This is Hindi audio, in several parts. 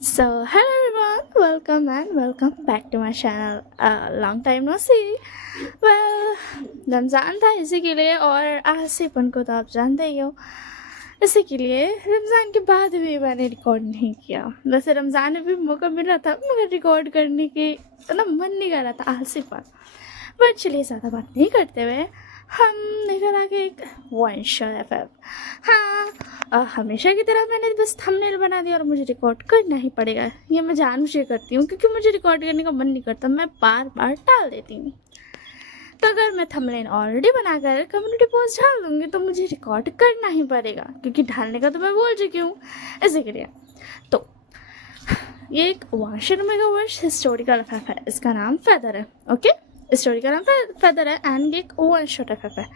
So, hello everyone, welcome and welcome back to my channel. Long time no see. Well, Ramzan था इसी के लिए और आसिफन को तो आप जानते ही हो। इसी के लिए रमज़ान के बाद भी मैंने रिकॉर्ड नहीं किया। वैसे रमज़ान में भी मौका मिल रहा था मगर रिकॉर्ड करने की ना मन नहीं कर रहा था आसिफन। बट चलिए ज़्यादा बात नहीं करते हुए हम निकल आगे एक वन शॉट एफएम। हाँ, हमेशा की तरह मैंने बस थंबनेल बना दिया और मुझे रिकॉर्ड करना ही पड़ेगा। ये मैं जानबूझ करती हूँ क्योंकि मुझे रिकॉर्ड करने का मन नहीं करता, मैं बार बार टाल देती हूँ। तो अगर मैं थंबनेल ऑलरेडी बनाकर कम्युनिटी पोस्ट डाल दूँगी तो मुझे रिकॉर्ड करना ही पड़ेगा क्योंकि डालने का तो मैं बोल चुकी हूँ। इसी के लिए तो ये एक वाशन मेगा वर्ष हिस्टोरिकल एफएफ है, इसका नाम फेदर है। ओके, स्टोरी का नाम फेदर है एंड एक वन शॉट एफएफ है,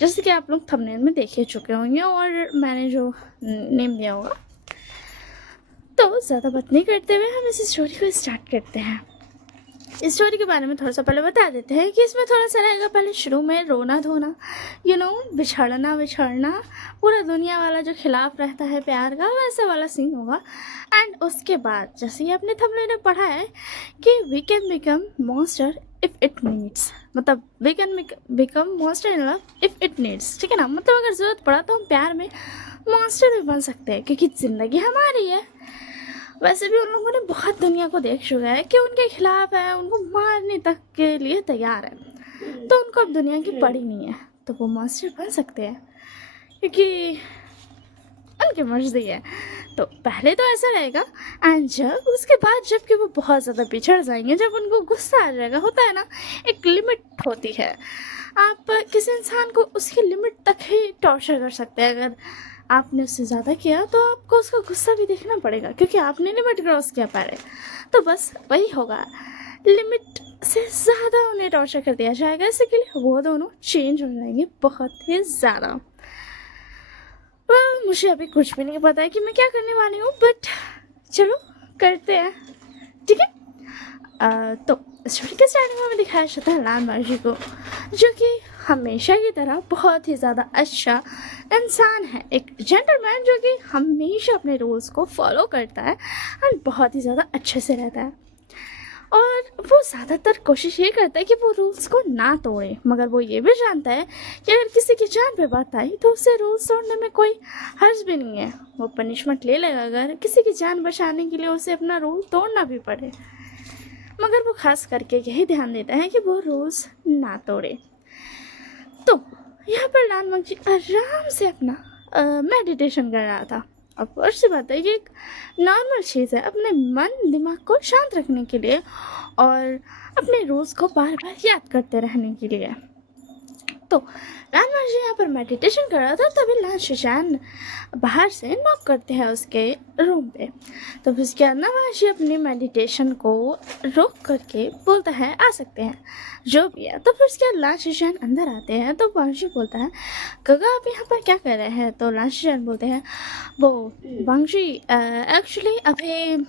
जैसे कि आप लोग थंबनेल में देख ही चुके होंगे और मैंने जो नेम दिया होगा। तो ज़्यादा बात नहीं करते हुए हम इस स्टोरी को स्टार्ट करते हैं। इस स्टोरी के बारे में थोड़ा सा पहले बता देते हैं कि इसमें थोड़ा सा रहेगा पहले शुरू में रोना धोना, बिछड़ना, पूरा दुनिया वाला जो खिलाफ रहता है प्यार का वैसे वाला सीन होगा। एंड उसके बाद जैसे ही आपने थंबनेल में पढ़ा है कि we can become monster if it needs, मतलब we can become monster in love if it needs, ठीक है ना। मतलब अगर ज़रूरत पड़ा तो हम प्यार में मॉन्स्टर भी बन सकते हैं क्योंकि ज़िंदगी हमारी है। वैसे भी उन लोगों ने बहुत दुनिया को देख चुका है कि उनके खिलाफ है, उनको मारने तक के लिए तैयार है, तो उनको अब दुनिया की पड़ी नहीं है, तो वो मॉन्स्टर बन सकते हैं क्योंकि उनकी मर्जी है। तो पहले तो ऐसा रहेगा एंड जब उसके बाद जबकि वो बहुत ज़्यादा पिछड़ जाएंगे, जब उनको गुस्सा आ जाएगा, होता है ना एक लिमिट होती है, आप किसी इंसान को उसकी लिमिट तक ही टॉर्चर कर सकते हैं। अगर आपने उससे ज़्यादा किया तो आपको उसका गुस्सा भी देखना पड़ेगा क्योंकि आपने लिमिट क्रॉस किया पहले। तो बस वही होगा, लिमिट से ज़्यादा उन्हें टॉर्चर कर दिया जाएगा, इसके लिए वो दोनों चेंज हो जाएंगे बहुत ही ज़्यादा। मुझे अभी कुछ भी नहीं पता है कि मैं क्या करने वाली हूँ, बट चलो करते हैं, ठीक है। तो स्टोरी के स्टार्टिंग में दिखाया जाता है लाल मार्जी को, जो कि हमेशा की तरह बहुत ही ज़्यादा अच्छा इंसान है, एक जेंटलमैन जो कि हमेशा अपने रूल्स को फॉलो करता है और बहुत ही ज़्यादा अच्छे से रहता है। और वो ज़्यादातर कोशिश ये करता है कि वो रूल्स को ना तोड़े, मगर वो ये भी जानता है कि अगर किसी की जान पे बात आई तो उसे रूल्स तोड़ने में कोई हर्ज भी नहीं है, वो पनिशमेंट ले लेगा अगर किसी की जान बचाने के लिए उसे अपना रूल तोड़ना भी पड़े। मगर वो खास करके यही ध्यान देता है कि वो रूल्स ना तोड़े। तो यहाँ पर लाल मक्खी आराम से अपना मेडिटेशन कर रहा था। अब फर्स्ट सी बात है कि एक नॉर्मल चीज़ है अपने मन दिमाग को शांत रखने के लिए और अपने रूल्स को बार बार याद करते रहने के लिए। तो लाल महर्षि यहाँ पर मेडिटेशन कर रहा था, तभी लाल शिशान बाहर से नॉक करते हैं उसके रूम पे। तो फिर उसके बाद ना महर्षि अपनी मेडिटेशन को रोक करके बोलता है आ सकते हैं जो भी है। तो फिर उसके बाद लाल शिशान अंदर आते हैं तो महर्षि बोलता है गगा आप यहाँ पर क्या कर रहे हैं। तो लाल शिशान बोलते हैं वो वांगशी एक्चुअली अभी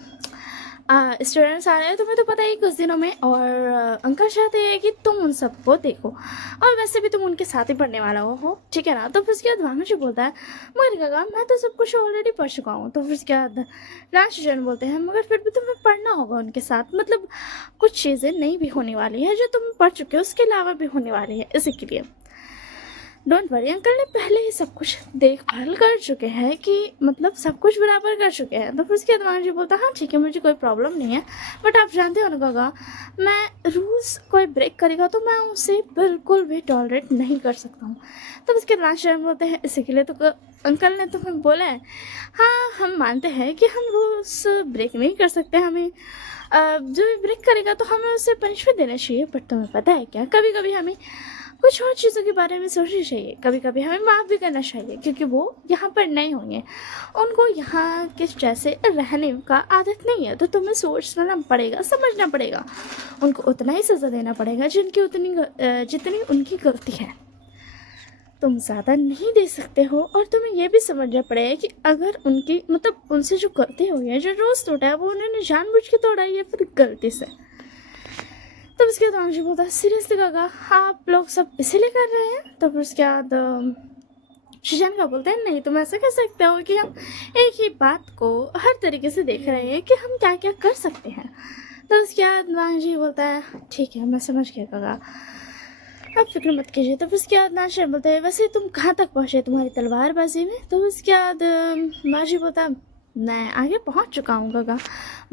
स्टूडेंट्स आ रहे हैं, तुम्हें तो पता ही कुछ दिनों में, और अंकल चाहते हैं कि तुम उन सबको देखो और वैसे भी तुम उनके साथ ही पढ़ने वाला हो, ठीक है ना। तो फिर उसके बाद भानुजी बोलता है मगर गगा मैं तो सब कुछ ऑलरेडी पढ़ चुका हूँ। तो फिर उसके बाद राजन बोलते हैं मगर फिर भी तुम्हें पढ़ना होगा उनके साथ, मतलब कुछ चीज़ें नहीं भी होने वाली है जो तुम पढ़ चुके हो, उसके अलावा भी होने वाली है, इसी के लिए डोंट वरी, अंकल ने पहले ही सब कुछ देखभाल कर चुके हैं कि मतलब सब कुछ बराबर कर चुके हैं। तो फिर उसके बाद जी बोलता हाँ ठीक है मुझे कोई प्रॉब्लम नहीं है, बट आप जानते हो ना गगा मैं रूल्स कोई ब्रेक करेगा तो मैं उसे बिल्कुल भी टॉलरेट नहीं कर सकता हूँ। तो उसके बाद शर्म बोलते हैं इसी के लिए तो अंकल ने तुम्हें बोला है। हाँ हम मानते हैं कि हम रूल्स ब्रेक नहीं कर सकते, हमें जो भी ब्रेक करेगा तो हमें उसे पनिशमेंट देना चाहिए, बट तुम्हें पता है क्या कभी कभी हमें कुछ और चीज़ों के बारे में सोचना चाहिए, कभी कभी हमें माफ़ भी करना चाहिए क्योंकि वो यहाँ पर नए होंगे, उनको यहाँ के जैसे रहने का आदत नहीं है। तो तुम्हें सोचना पड़ेगा, समझना पड़ेगा, उनको उतना ही सज़ा देना पड़ेगा जितनी उनकी गलती है, तुम ज़्यादा नहीं दे सकते हो। और तुम्हें यह भी समझना पड़ेगा कि अगर उनकी मतलब उनसे जो गलती हुई है, जो रोज़ तोड़ा है, वो उन्होंने जानबूझ के तोड़ा है या फिर गलती से। तब उसके बाद अंशु बोलता सीरियसली गगा आप लोग सब इसीलिए कर रहे हैं। तो फिर उसके बाद शीशान का बोलता है नहीं तुम ऐसा कर सकते हो कि हम एक ही बात को हर तरीके से देख रहे हैं कि हम क्या क्या कर सकते हैं। तो उसके बाद नानजी बोलता है ठीक है मैं समझ गया काका, आप फिक्र मत कीजिए। तो उसके बाद नाशर बोलते हैं वैसे तुम कहाँ तक पहुँचे तुम्हारी तलवारबाजी में। तो उसके बाद नाजी बोलता है मैं आगे पहुँच चुका हूँ काका,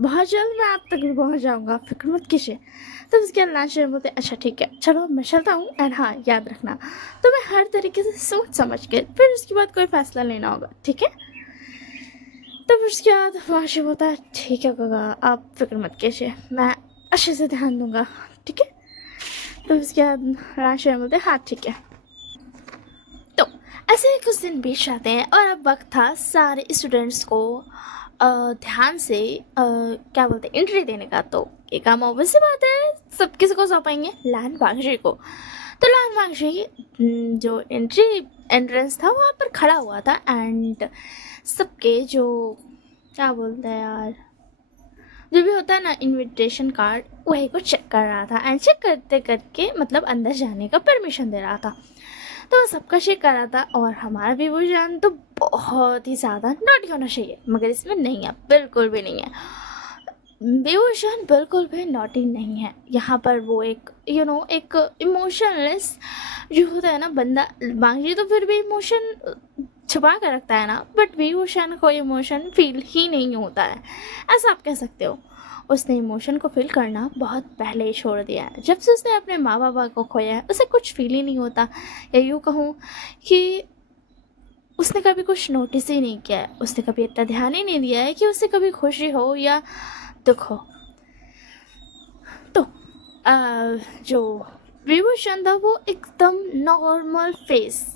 बहुत जल्द मैं आप तक भी पहुँच जाऊँगा, फिक्र मत कीजिए। तो उसके बाद नाशर बोलते हैं अच्छा ठीक है चलो मैं चलता हूँ, एंड हाँ याद रखना तो मैं हर तरीके से सोच समझ के फिर उसके बाद कोई फैसला लेना होगा, ठीक है। तो उसके बाद नाशर बोलता है ठीक है काका आप फिक्र मत कीजिए, मैं अच्छे से ध्यान दूँगा, ठीक है। तो उसके बाद नाशर बोलते हैं हाँ ठीक है। तो ऐसे ही कुछ दिन बीत जाते हैं और अब वक्त था सारे स्टूडेंट्स को ध्यान से क्या बोलते हैं एंट्री देने का। तो ये काम ऑब्वियस सी बात है सब किसी को सौंपेंगे लान बागशी को। तो लान बागशी जो एंट्रेंस था वहाँ पर खड़ा हुआ था एंड सबके जो क्या बोलते हैं यार जो भी होता है ना इनविटेशन कार्ड वही को चेक कर रहा था एंड चेक करते करके मतलब अंदर जाने का परमिशन दे रहा था। तो वो सबका चेक कर रहा था और हमारा विभूषण तो बहुत ही ज़्यादा नोटी होना चाहिए मगर इसमें नहीं है, बिल्कुल भी नहीं है। विभूषण बिल्कुल भी नोटी नहीं है यहाँ पर। वो एक एक इमोशनलेस जो होता है ना बंदा, बांगी तो फिर भी इमोशन छुपा कर रखता है ना, बट विभूषण को इमोशन फील ही नहीं होता है, ऐसा आप कह सकते हो। उसने इमोशन को फील करना बहुत पहले ही छोड़ दिया है। जब से उसने अपने माँ बाबा को खोया है उसे कुछ फील ही नहीं होता, या यूँ कहूँ कि उसने कभी कुछ नोटिस ही नहीं किया है, उसने कभी इतना ध्यान ही नहीं दिया है कि उसे कभी खुशी हो या दुख हो। तो जो विभूषण था वो एकदम नॉर्मल फेस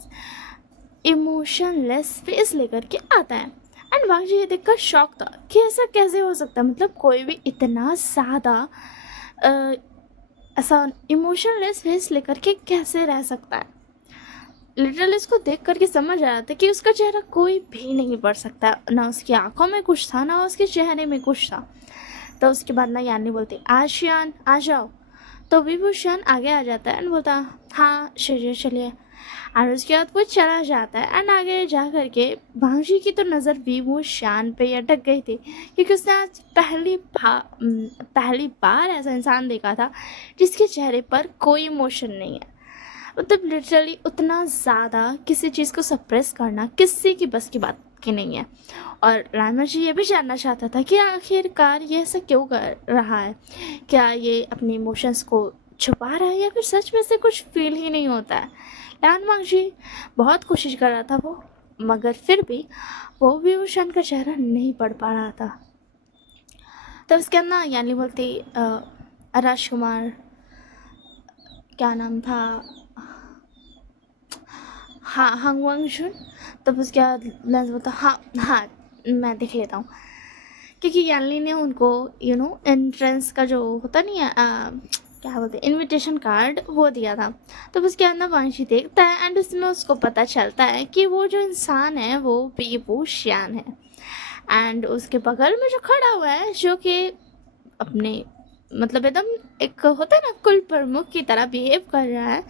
इमोशनलेस फेस लेकर के आता है एंड वांगजी ये देखकर शॉक था कि ऐसा कैसे हो सकता है, मतलब कोई भी इतना ज़्यादा ऐसा इमोशनलेस फेस लेकर के कैसे रह सकता है। लिटरली इसको देख करके समझ आ रहा था कि उसका चेहरा कोई भी नहीं पढ़ सकता, ना उसकी आंखों में कुछ था ना उसके चेहरे में कुछ था। तो उसके बाद ना यानी बोलती आशियान आ जाओ। तो विभूषण आगे आ जाता है एंड बोलता हाँ चलिए और उसके बाद वो चला जाता है एंड आगे जा कर के भांजी की तो नज़र विभूषण पे अटक गई थी क्योंकि उसने आज पहली बार ऐसा इंसान देखा था जिसके चेहरे पर कोई इमोशन नहीं है। मतलब लिटरली उतना ज़्यादा किसी चीज़ को सप्रेस करना किसी की बस की बात की नहीं है। और रामा जी ये भी जानना चाहता था कि आखिरकार ये ऐसा क्यों कर रहा है, क्या ये अपने इमोशंस को छुपा रहा है या फिर सच में से कुछ फील ही नहीं होता है। लान जी बहुत कोशिश कर रहा था वो, मगर फिर भी वो विभूषण का चेहरा नहीं पढ़ पा रहा था। तो उसके अंदर यानी बोलती राजकुमार क्या नाम था, हाँ हंगवांगशुन। तब उसके बाद लेंस बोलता हाँ मैं देख लेता हूँ, क्योंकि यानली ने उनको एंट्रेंस का जो होता नहीं है क्या बोलते हैं इनविटेशन कार्ड वो दिया था। तो उसके अंदर वांशी देखता है एंड उसमें उसको पता चलता है कि वो जो इंसान है वो विभूषण है एंड उसके बगल में जो खड़ा हुआ है जो कि अपने मतलब एकदम एक होता है ना कुल प्रमुख की तरह बिहेव कर रहा है,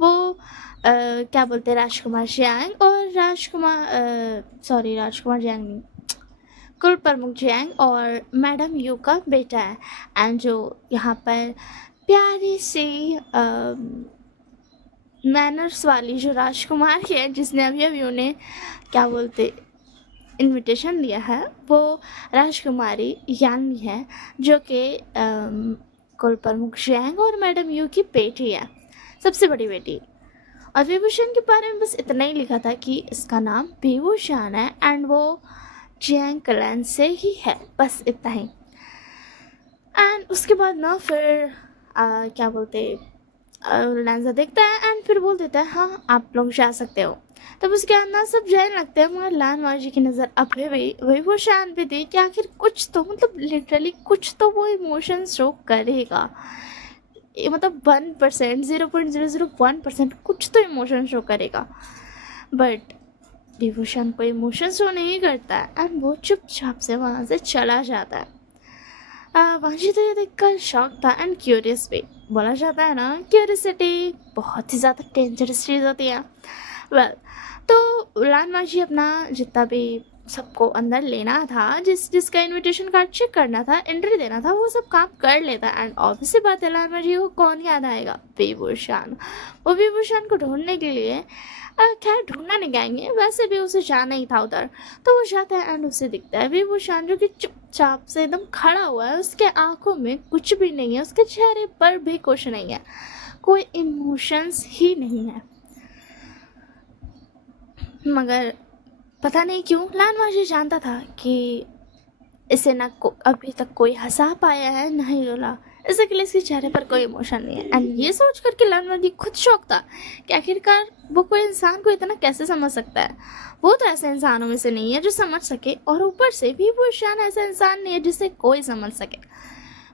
वो क्या बोलते हैं राजकुमार जियांग और राजकुमार जियांग नहीं, कुल प्रमुख जियांग और मैडम यू का बेटा है एंड जो यहाँ पर प्यारी सी मैनर्स वाली जो राजकुमारी है जिसने अभी उन्हें क्या बोलते इनविटेशन दिया है वो राजकुमारी यानी है जो कि कुल प्रमुख जियांग और मैडम यू की बेटी है, सबसे बड़ी बेटी। और विभूषण के बारे में बस इतना ही लिखा था कि इसका नाम विभूषण है एंड वो जियांग क्लैन से ही है, बस इतना ही। एंड उसके बाद ना फिर क्या बोलते लैंजा देखता है एंड फिर बोल देता है हाँ आप लोग जा सकते हो। तब उसके अंदर सब जाने लगते हैं मगर लान माजी की नज़र अभी भी विभूषण पे थी कि आखिर कुछ तो मतलब लिटरली कुछ तो वो इमोशन शो करेगा, मतलब 1% 0.001% कुछ तो इमोशन शो करेगा। बट विभूषण कोई इमोशन शो नहीं करता है एंड वो चुपचाप से वहाँ से चला जाता है। वांशी तो ये देखकर शॉक था एंड क्यूरियस भी। बोला जाता है ना क्यूरियसिटी बहुत ही ज़्यादा डेंजरस चीज़ होती है, वेल तो लान मांझी अपना जितना भी सबको अंदर लेना था, जिसका इनविटेशन कार्ड चेक करना था, एंट्री देना था, वो सब काम कर लेता। एंड ऑब्वियसली बात है, लान मांझी को कौन याद आएगा? विभूषण। वो विभूषण को ढूंढने के लिए खैर ढूंढना नहीं गएंगे, वैसे भी उसे जाना ही था उधर, तो वो जाता है एंड उसे दिखता है विभूषण जो कि चुपचाप से एकदम खड़ा हुआ है। उसके आंखों में कुछ भी नहीं है, उसके चेहरे पर भी कुछ नहीं है, कोई इमोशंस ही नहीं है। मगर पता नहीं क्यों लान मांझी जानता था कि इसे ना अभी तक कोई हंसा पाया है, ना ही रोला, इसके लिए इसके चेहरे पर कोई इमोशन नहीं है। एंड ये सोच कर के लान मांझी खुद शौक था कि आखिरकार वो कोई इंसान को इतना कैसे समझ सकता है। वो तो ऐसे इंसानों में से नहीं है जो समझ सके, और ऊपर से भी वो शान ऐसा इंसान नहीं है जिसे कोई समझ सके।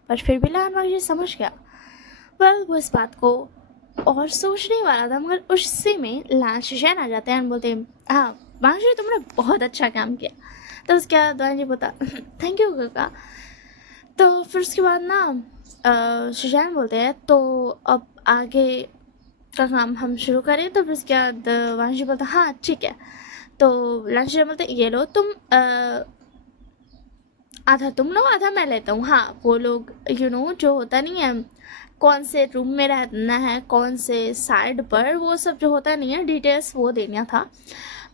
पर फिर भी लान मांझी समझ गया। पर वो इस बात को और सोच नहीं वाला था, मगर उसी में लान शिशान आ जाते हैं और बोलते हैं, हाँ मांझी तुमने बहुत अच्छा काम किया। तो उसके बाद मांझी बोलता थैंक यू काका। तो फिर उसके बाद ना शिशान बोलते हैं, तो अब आगे का काम हम शुरू करें? तो फिर उसके बाद मांझी बोलता हाँ ठीक है। तो लान शिशान बोलते ये लो तुम आधा तुम लो आधा मैं लेता हूँ। हाँ वो लोग जो होता नहीं है, कौन से रूम में रहना है, कौन से साइड पर, वो सब जो होता नहीं है डिटेल्स वो देना था,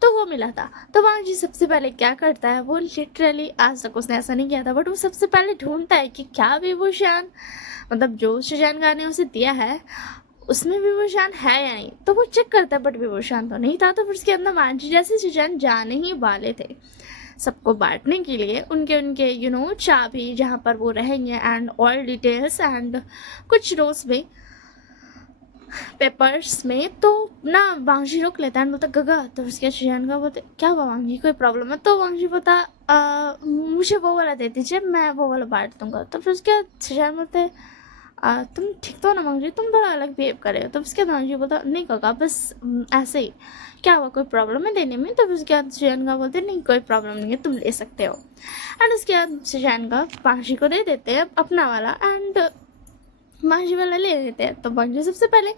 तो वो मिला था। तो मांझी सबसे पहले क्या करता है, वो लिटरली आज तक उसने ऐसा नहीं किया था, बट वो सबसे पहले ढूंढता है कि क्या विभूषण, मतलब जो सुजान ने उसे दिया है उसमें विभूषण है या नहीं। तो वो चेक करता है, बट विभूषण तो नहीं था। तो फिर उसके अंदर मांझी जैसे सुजान जाने ही वाले थे सबको बांटने के लिए, उनके उनके चाबी जहाँ पर वो रहेंगे एंड ऑल डिटेल्स एंड कुछ रोज में पेपर्स में, तो ना वांगजी रोक लेता है, बोलता गगा। तो उसके शियान का बोलते क्या हुआ वांगजी, कोई प्रॉब्लम है? तो वांगजी बोलता मुझे वो वाला दे दीजिए, मैं वो वाला बांट दूंगा। तो फिर उसके शियान बोलते तुम ठीक तो ना वांगजी, तुम थोड़ा अलग बिहेव कर रहे हो। तो उसके वांगजी बोलता नहीं गगा बस ऐसे ही, क्या हुआ कोई प्रॉब्लम है देने में? तो फिर उसके बाद शियान का बोलते नहीं कोई प्रॉब्लम नहीं है, तुम ले सकते हो। एंड उसके बाद शियान का वांगजी को दे देते हैं अपना वाला, एंड मांझी वाला ले लेते हैं। तो मांझी सबसे पहले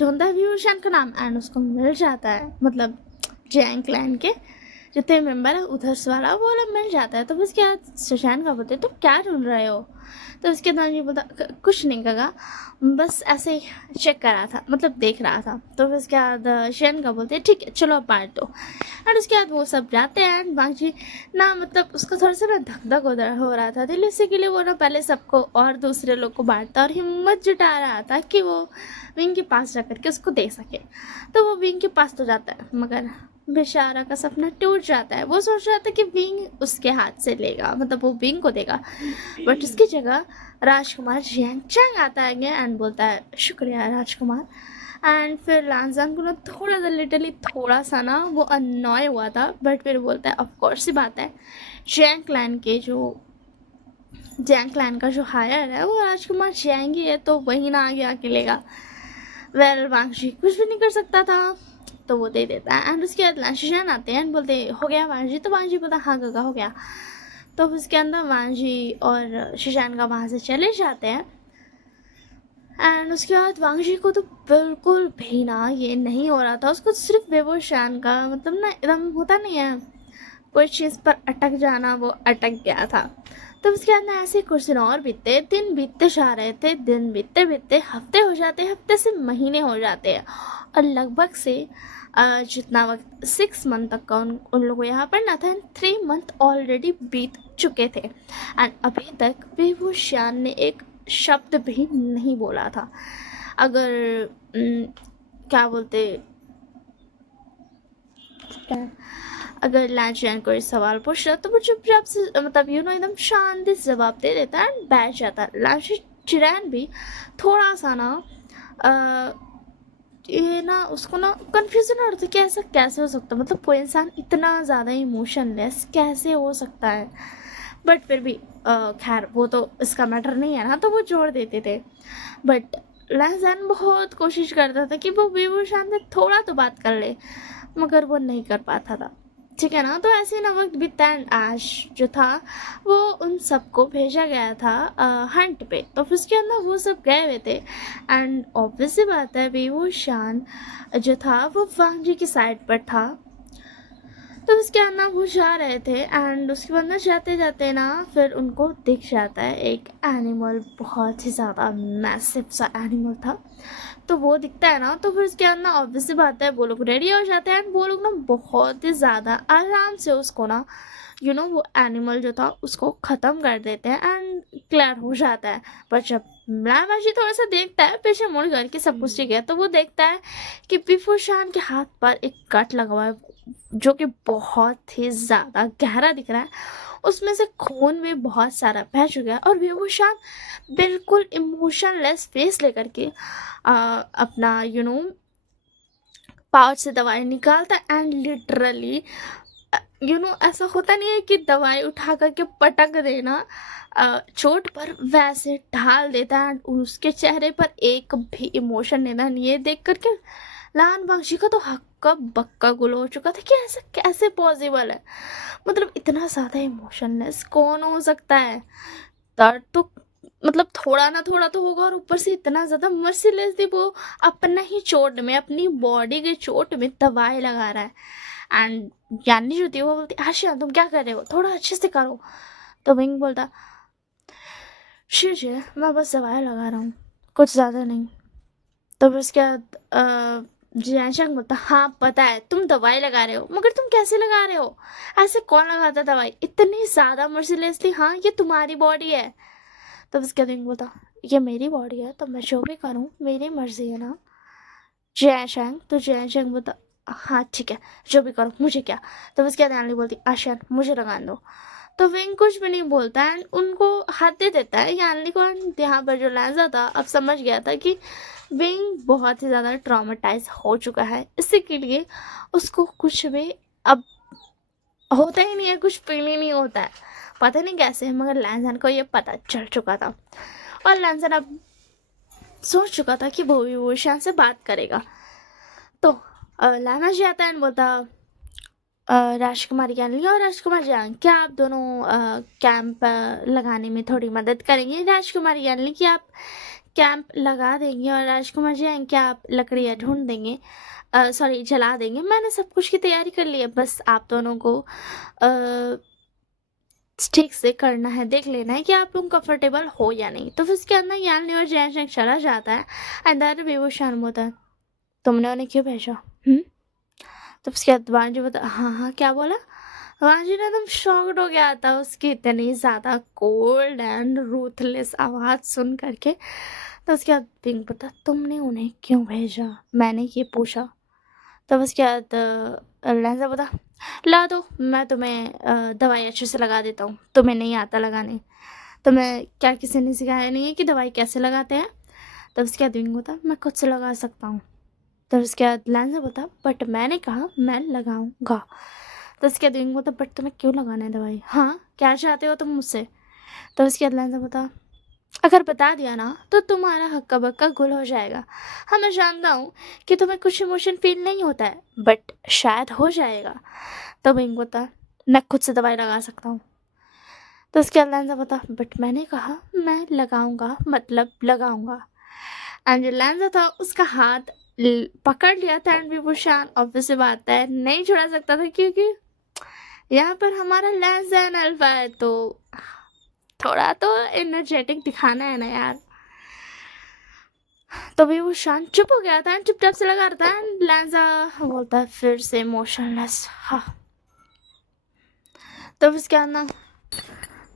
ढूंढता है विभूषण का नाम एंड उसको मिल जाता है, मतलब जैंग क्लैन के जितने मेंबर है उधर से वाला वो वाला मिल जाता है। तो उसके बाद सुशांत का बोलते तो क्या ढूंढ रहे हो? तो उसके बाद मांझी बोलता कुछ नहीं कहा, बस ऐसे ही चेक कर रहा था, मतलब देख रहा था। तो उसके बाद शैन का बोलते ठीक है चलो अब बांट दो। एंड उसके बाद वो सब जाते हैं एंड मांझी ना, मतलब उसका थोड़ा सा ना धक धक उधर हो रहा था दिल, इसी के लिए वो ना पहले सबको और दूसरे लोग को बांटता और हिम्मत जुटा रहा था कि वो विंग के पास जा करके उसको दे सके। तो वो विंग के पास तो जाता है, मगर बेचारा का सपना टूट जाता है। वो सोच रहा था कि विंग उसके हाथ से लेगा, मतलब वो विंग को देगा, बट उसकी जगह राजकुमार जियांग चैंग आता है एंड बोलता है शुक्रिया राजकुमार। एंड फिर लांजान को ना थोड़ा सा लिटरली थोड़ा सा ना वो अनॉय हुआ था, बट फिर बोलता है ऑफकोर्स ही बात है, जैंग क्लैन का जो हायर है वो राजकुमार जियांग ही है, तो वही ना आगे आके लेगा। वेल वांगजी कुछ भी नहीं कर सकता था, तो वो दे देता है। एंड उसके बाद लांशिशान आते हैं एंड बोलते हो गया वांगजी? तो वांगजी बोलता हाँ गगा हो गया। तो उसके अंदर वांगजी और शिशान का वहाँ से चले जाते हैं। एंड उसके बाद वांगजी को तो बिल्कुल भी ना ये नहीं हो रहा था, उसको सिर्फ विभूषण का मतलब ना एकदम होता नहीं है कोई चीज़ पर अटक जाना, वो अटक गया था। तो उसके बाद ना ऐसे कुछ दिन और बीतते, दिन बीतते जा रहे थे, दिन बीतते बीतते हफ्ते हो जाते, हफ्ते से महीने हो जाते हैं, और लगभग से जितना वक्त 6 मंथ तक का उन लोगों यहाँ पर ना था, 3 मंथ ऑलरेडी बीत चुके थे एंड अभी तक विभूषण ने एक शब्द भी नहीं बोला था। अगर क्या बोलते अगर लांचियान कोई सवाल पूछ रहा तो वो चुपचाप से मतलब एकदम शांति से जवाब दे देता है एंड बैठ जाता है। लांचियान भी थोड़ा सा ना ये ना उसको ना कन्फ्यूजन हो रहा था कि ऐसा कैसे हो सकता है, मतलब कोई इंसान इतना ज़्यादा इमोशनलेस कैसे हो सकता है। बट फिर भी खैर वो तो इसका मैटर नहीं है ना, तो वो जोड़ देते थे। बट लांचियान बहुत कोशिश करता था कि वो विभूषण से थोड़ा तो बात कर ले, मगर वो नहीं कर पाता था। ठीक है ना। तो ऐसे ही ना वक्त बीतता है। ऐश जो था वो उन सबको भेजा गया था हंट पे। तो फिर उसके अंदर वो सब गए हुए थे एंड ऑब्वियस सी बात है वो शान जो था वो वांग जी की साइड पर था। तो उसके अंदर वो जा रहे थे एंड उसके बाद ना जाते जाते ना फिर उनको दिख जाता है एक एनिमल, बहुत ही ज़्यादा मैसिव सा एनिमल था। तो वो दिखता है ना, तो फिर उसके अंदर ऑब्वियस सी बात है वो लोग रेडी हो जाते हैं एंड वो लोग ना बहुत ही ज़्यादा आराम से उसको ना वो एनिमल जो था उसको ख़त्म कर देते हैं एंड क्लियर हो जाता है। पर जब मलामाशी थोड़ा सा देखता है पीछे मुड़ करके सब कुछ ठीक है, तो वो देखता है कि पिफूशान के हाथ पर एक कट लगा हुआ है जो कि बहुत ही ज़्यादा गहरा दिख रहा है। उसमें से खून भी बहुत सारा बह चुका है और विभूषण बिल्कुल इमोशनलेस फेस लेकर के अपना पाउच से दवाई निकालता है एंड लिटरली ऐसा होता नहीं है कि दवाई उठा करके पटक देना चोट पर, वैसे ढाल देता है एंड उसके चेहरे पर एक भी इमोशन नहीं। ये देख करके लान बख्शी का तो हक्का बक्का गुल हो चुका था कि ऐसा कैसे पॉसिबल है। मतलब इतना ज़्यादा इमोशनलेस कौन हो सकता है। दर्द तो मतलब थोड़ा ना थोड़ा तो होगा और ऊपर से इतना ज़्यादा मर्सीलेस थी वो, अपना ही चोट में, अपनी बॉडी के चोट में दवाई लगा रहा है एंड यानी जो थी वो बोलती आशिया तुम क्या कर रहे हो, थोड़ा अच्छे से करो। तो विंग बोलता शीजिए मैं बस दवाई लगा रहा हूँ, कुछ ज़्यादा नहीं। तो फिर उसके बाद जियांशंग बोलता हाँ पता है तुम दवाई लगा रहे हो, मगर तुम कैसे लगा रहे हो, ऐसे कौन लगाता दवाई इतनी ज़्यादा मर्सीलेसली, हाँ ये तुम्हारी बॉडी है। तब उसके दिन बोलता ये मेरी बॉडी है तो मैं जो भी करूँ मेरी मर्जी है ना जयशंग। तो जयशंग बोलता हाँ ठीक है जो भी करो मुझे क्या। तब उसके बाद यानली बोलती आशियान मुझे लगा दो। तो विंग कुछ भी नहीं बोलता एंड उनको हाथ दे देता है यानली को एंड यहाँ पर जो लैंजा था अब समझ गया था कि विंग बहुत ही ज़्यादा ट्रॉमेटाइज हो चुका है, इसी के लिए उसको कुछ भी अब होता ही नहीं है, कुछ फील ही नहीं होता है, पता नहीं कैसे, मगर लैंजन को ये पता चल चुका था और लैंजन अब सोच चुका था कि वो विभूषण से बात करेगा। तो लामा जी आता है बोलता राजकुमारी ज्ञानली और राजकुमार जान क्या आप दोनों कैंप लगाने में थोड़ी मदद करेंगे। राजकुमारी ज्ञानली कि आप कैंप लगा देंगे और राजकुमार जी क्या आप लकड़ियाँ ढूंढ देंगे, सॉरी जला देंगे। मैंने सब कुछ की तैयारी कर ली है, बस आप दोनों को ठीक से करना है, देख लेना है कि आप लोग कंफर्टेबल हो या नहीं। तो फिर उसके अंदर यानी और जैन चला जाता है अंदर विभूषण होता है तुमने उन्हें क्यों भेजा। तो उसके बाद वांजी बता हाँ क्या बोला। वांजी ने एकदम शॉक्ड हो गया था उसकी इतनी ज़्यादा कोल्ड एंड रूथलेस आवाज़ सुन करके। तो उसके बाद पिंक बता तुमने उन्हें क्यों भेजा, मैंने ये पूछा। तब उसके बाद लहजा बता ला दो मैं तुम्हें दवाई अच्छे से लगा देता हूँ, तुम्हें नहीं आता लगाने, तुम्हें क्या किसी ने सिखाया नहीं है कि दवाई कैसे लगाते हैं। तब उसके बाद विंग होता मैं खुद से लगा सकता हूँ। तब उसके बाद लहजा बता बट मैंने कहा मैं लगाऊंगा। तो उसके बाद विंग होता बट तुम्हें क्यों लगाना है दवाई, हाँ क्या चाहते हो तुम मुझसे। तब उसके बाद लहजा बता अगर बता दिया ना तो तुम्हारा हक्का बक्का गुल हो जाएगा। हाँ मैं जानता हूँ कि तुम्हें कुछ इमोशन फील नहीं होता है बट शायद हो जाएगा। तो विंग बोता मैं खुद से दवाई लगा सकता हूँ। तो उसके बाद लैंजा बोता बट मैंने कहा मैं लगाऊंगा मतलब लगाऊंगा। एंड जो लैंजा था उसका हाथ पकड़ लिया था एंड विभूषण ऑब्वियसली बात है नहीं छुड़ा सकता था क्योंकि यहाँ पर हमारा लैंजा एंड अल्फा है तो थोड़ा तो एनर्जेटिक दिखाना है ना यार। तो भी वो शांत चुप हो गया था एंड चुपचाप से लगा रहा था एंड लैंजा बोलता है फिर से इमोशनलेस हाँ। तो उसके बाद ना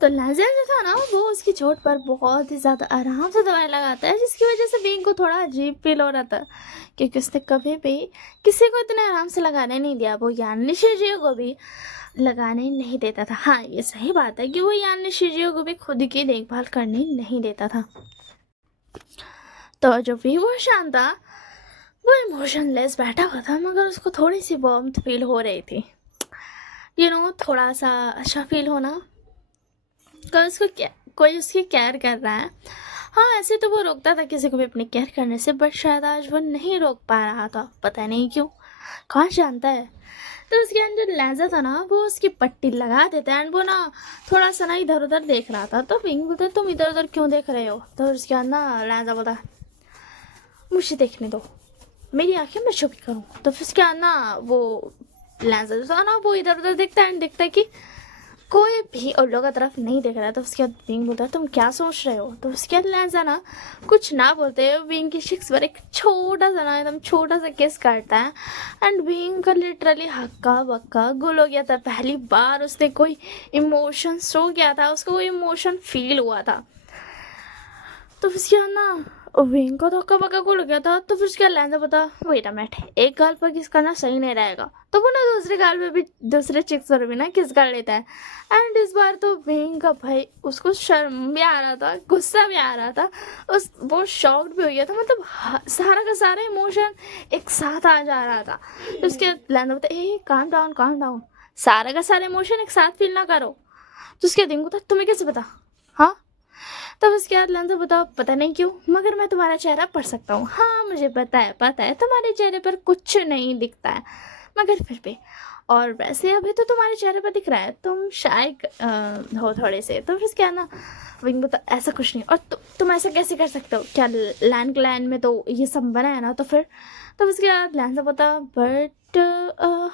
तो लैंजा जो था ना वो उसकी चोट पर बहुत ही ज़्यादा आराम से दवाई लगाता है जिसकी वजह से विंग को थोड़ा अजीब फील हो रहा था क्योंकि उसने कभी भी किसी को इतने आराम से लगाने नहीं दिया, वो यानी शिजियो को भी लगाने नहीं देता था। हाँ ये सही बात है कि वो यानी शिजियो को भी खुद की देखभाल करने नहीं देता था। तो जो विभूषण था वो इमोशनलेस बैठा हुआ था मगर उसको थोड़ी सी वार्मथ फील हो रही थी, थोड़ा सा अच्छा फील होना कोई उसकी केयर कर रहा है। हाँ ऐसे तो वो रोकता था किसी को भी अपनी केयर करने से बट शायद आज वो नहीं रोक पा रहा था, पता नहीं क्यों, कौन जानता है। तो उसके अंदर लहजा था ना वो उसकी पट्टी लगा देता है एंड वो ना थोड़ा सा ना इधर उधर देख रहा था। तो विंग बोलता तुम इधर उधर क्यों देख रहे हो? तो उसके बाद ना लहजा बोलता मुझे देखने दो, मेरी आंखें मैं चुप करूँ। तो फिर उसके बाद ना वो लहजा जो था ना वो इधर उधर देखता है एंड देखता है कि कोई भी उन लोगों की तरफ नहीं देख रहा है। तो उसके बाद विंग बोलता है तुम क्या सोच रहे हो? तो उसके बाद लहजा ना कुछ ना बोलते हुए विंग की शिक्स पर एक छोटा सा ना एकदम छोटा सा किस करता है एंड विंग का लिटरली हक्का बक्का गुल हो गया था। पहली बार उसने कोई इमोशन शो किया था, उसको कोई इमोशन फील हुआ था। तो फिर उसके बाद ना विंग को तो हक्का बक्का गुल हो गया था। तो फिर उसके बाद लहजा बता वेट अ मिनट, एक गाल पर किस करना सही नहीं रहेगा। तो वो ना दूसरे गाल पे भी दूसरे चिक्स पर भी ना किस कर लेता है एंड इस बार तो विंग का भाई उसको शर्म भी आ रहा था, गुस्सा भी आ रहा था, उस वो शॉक्ड भी हो गया था। मतलब सारा का सारा इमोशन एक साथ आ जा रहा था। तो उसके बाद लहजा बता ए काम डाउन, सारा का सारा इमोशन एक साथ फील ना करो। तो उसके दिन बता तुम्हें कैसे पता? हाँ। तब उसके बाद लहजा बताओ पता नहीं क्यों मगर मैं तुम्हारा चेहरा पढ़ सकता हूँ। हाँ मुझे पता है तुम्हारे चेहरे पर कुछ नहीं दिखता है मगर फिर भी, और वैसे अभी तो तुम्हारे चेहरे पर दिख रहा है, तुम शायद हो थोड़े से। तो फिर क्या ना विंग बता ऐसा कुछ नहीं, और तुम ऐसा कैसे कर सकते हो? क्या लैंड क्लैन में तो ये सब बना है ना? तो फिर तब उसके बाद लहजा बता बट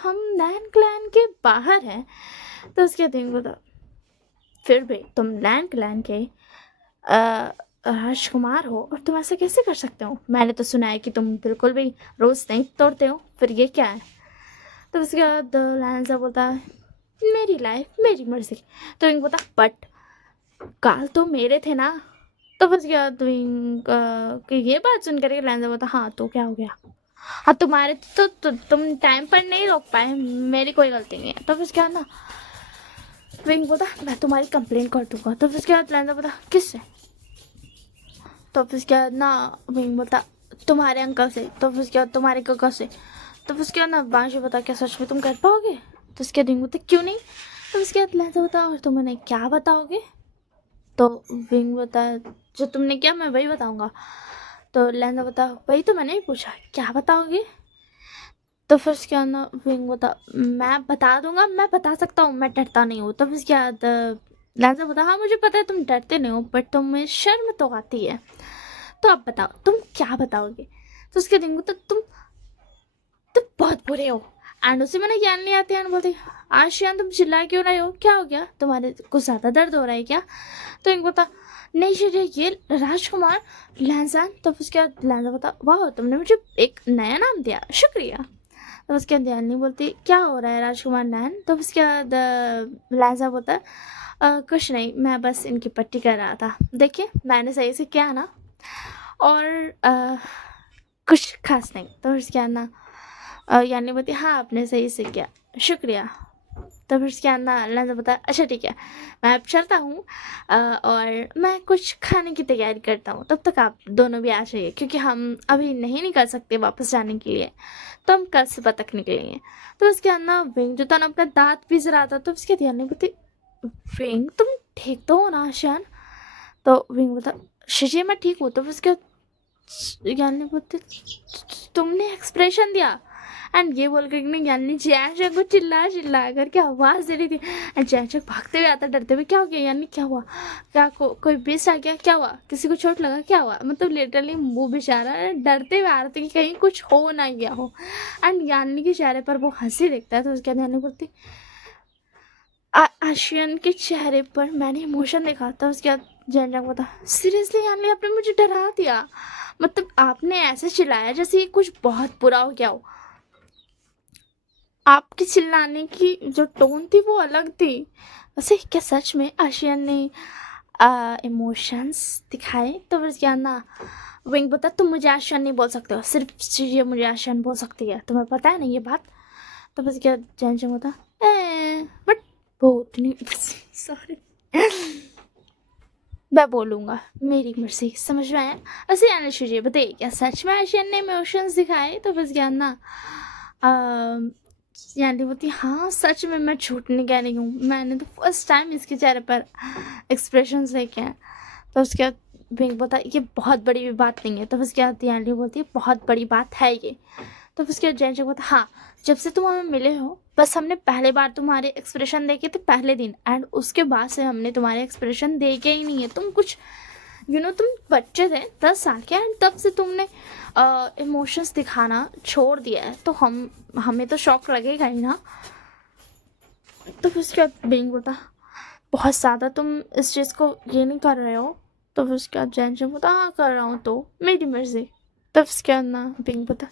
हम लैंड क्लैन के बाहर हैं। तो उसके बाद विंग बता फिर भी तुम लैंड क्लैन के राजकुमार हो और तुम ऐसा कैसे कर सकते हो? मैंने तो सुना है कि तुम बिल्कुल भी रोज नहीं तोड़ते हो, फिर ये क्या है? तो उसके बाद लहजा बोलता है मेरी लाइफ मेरी मर्जी। तो विंग बोलता बट काल तो मेरे थे ना। तो फिर उसके बाद विंग की ये बात सुन करके लहजा बोलता हाँ तो क्या हो गया? हाँ तुम्हारे तुम टाइम पर नहीं रोक पाए, मेरी कोई गलती नहीं है। तो फिर उसके बाद ना विंग बोलता मैं तुम्हारी कंप्लेंट कर दूंगा। तो फिर उसके बाद लहजा बोलता किससे? तो फिर उसके बाद ना विंग बोलता तुम्हारे अंकल से। तो फिर उसके बाद तुम्हारे काका से। तो फिर उसके बाद ना वांशु बता क्या सच में तुम कर पाओगे? तो उसके बाद विंग बोलता क्यों नहीं। तो उसके बाद लहजा बता और तुम उन्हें क्या बताओगे? तो विंग बता जो तुमने किया मैं वही बताऊंगा। तो लहजा बता वही तो मैंने भी पूछा, क्या बताओगे? तो फिर उसके बाद ना विंग बता मैं बता दूंगा, मैं बता सकता हूँ, मैं डरता नहीं हूँ। तो फिर उसके बाद लहजा बता हाँ मुझे पता है तुम डरते नहीं हो बट तुम्हें शर्म तो आती है। तो अब बताओ तुम क्या बताओगे? तो उसके दिन तो तुम बहुत बुरे हो एंड उसे मैंने ज्ञान नहीं आती एंड बोलती आशियान तुम चिल्ला क्यों रहे हो, क्या हो गया, तुम्हारे कुछ ज़्यादा दर्द हो रहा है क्या? तो इनको बता नहीं शरीर ये राजकुमार लहजान। तो उसके बाद लहजा बता वाह तुमने मुझे एक नया नाम दिया, शुक्रिया। तो उसके बाद ध्यान नहीं बोलती क्या हो रहा है राजकुमार नैन। तो उसके बाद लहजा बोलता कुछ नहीं मैं बस इनकी पट्टी कर रहा था, देखिए मैंने सही से किया ना, और कुछ खास नहीं। तो उसके बाद ना यानी बोलती हाँ आपने सही से किया, शुक्रिया। तो फिर उसके बाद ना लहजा बता अच्छा ठीक है मैं अब चलता हूँ और मैं कुछ खाने की तैयारी करता हूँ, तब तक आप दोनों भी आ जाइए क्योंकि हम अभी नहीं निकल सकते वापस जाने के लिए, तो हम कल सुबह तक निकलेंगे। तो उसके बाद ना विंग जो था ना अपना दांत पीस रहा था। तो उसके ध्यान नहीं बोलती विंग तुम ठीक तो हो ना आशियान? तो विंग बोलता शिजी मैं ठीक हूँ। तो उसके बाद ज्ञानी बोलते तुमने एक्सप्रेशन दिया एंड ये बोल कर ज्ञानी जैशक को चिल्ला करके आवाज़ दे रही थी एंड जैशक भागते हुए आता डरते हुए क्या हो गया यानी क्या हुआ, क्या कोई बेस आ गया, क्या हुआ, किसी को चोट लगा, क्या हुआ? मतलब लिटरली वो बेचारा डरते हुए आ रहा था कि कहीं कुछ हो ना गया हो एंड यानी के चेहरे पर वो हंसी देखता है। तो उसके ध्यान बोलती आशियन के चेहरे पर मैंने इमोशन देखा था। उसके बाद जैनक बता सीरियसली यानी आपने मुझे डरा दिया, मतलब आपने ऐसे चिल्लाया जैसे ये कुछ बहुत बुरा हो गया हो, आपके चिल्लाने की जो टोन थी वो अलग थी। वैसे क्या सच में आशियन ने इमोशंस दिखाए? तो फिर क्या ना विंग बता तुम मुझे आशियन नहीं बोल सकते हो, सिर्फ चीज़ें मुझे आशियन बोल सकती है, तुम्हें पता है ना ये बात? तो फिर क्या जैन होता बट बहुत नहीं सॉरी मैं बोलूँगा मेरी मर्जी, समझ में आया? ऐसे आने शुरू बताइए क्या सच में आशियन ने इमोशंस दिखाए? तो बस ज्ञान ना यानी बोलती हाँ सच में मैं झूठ नहीं कह रही हूँ, मैंने तो फर्स्ट टाइम इसके चेहरे पर एक्सप्रेशंस देखे हैं। तो उसके बाद विंग बोलता ये बहुत बड़ी भी बात नहीं है। तो उसके बाद यानी बोलती है बहुत बड़ी बात है ये। तो फिर उसके बाद जैन बोलता हाँ, जब से तुम हमें मिले हो बस हमने पहले बार तुम्हारे एक्सप्रेशन देखे थे पहले दिन, एंड उसके बाद से हमने तुम्हारे एक्सप्रेशन देखे ही नहीं है। तुम कुछ तुम बच्चे थे 10 साल के, एंड तब से तुमने इमोशंस दिखाना छोड़ दिया है, तो हमें तो शौक लगेगा ही ना। तो फिर उसके बाद बिंग बोलता बहुत ज़्यादा तुम इस चीज़ को ये नहीं कर रहे हो। तो फिर उसके बाद जैन बोलता हाँ कर रहा हूँ, तो मेरी मर्जी। तब उसके बाद ना बिंग बोलता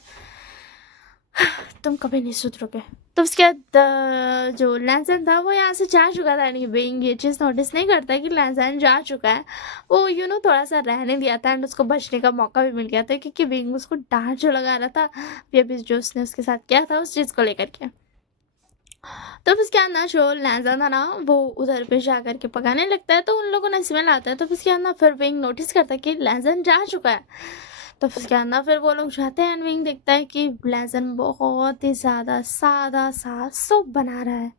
तुम कभी नहीं सुधरोगे। तो उसके बाद जो लैंसन था वो यहाँ से जा चुका था, नहीं बिंग ये चीज़ नोटिस नहीं करता कि लैंसन जा चुका है। वो थोड़ा सा रहने दिया था, एंड उसको बचने का मौका भी मिल गया था, क्योंकि बिंग उसको डांट जो लगा रहा था फिर अभी जो उसने उसके साथ किया था उस चीज़ को लेकर के। तो फिर उसके बाद ना जो लैंसन था ना वो उधर पे जा करके पकाने लगता है, तो उन लोगों ने स्मेल आता है। तो फिर उसके बाद ना फिर बिंग नोटिस करता है कि लैंसन जा चुका है। तो फिर क्या ना फिर वो लोग जाते हैं, एंड विंग देखता है कि लैंसन बहुत ही ज़्यादा सादा सा सूप बना रहा है,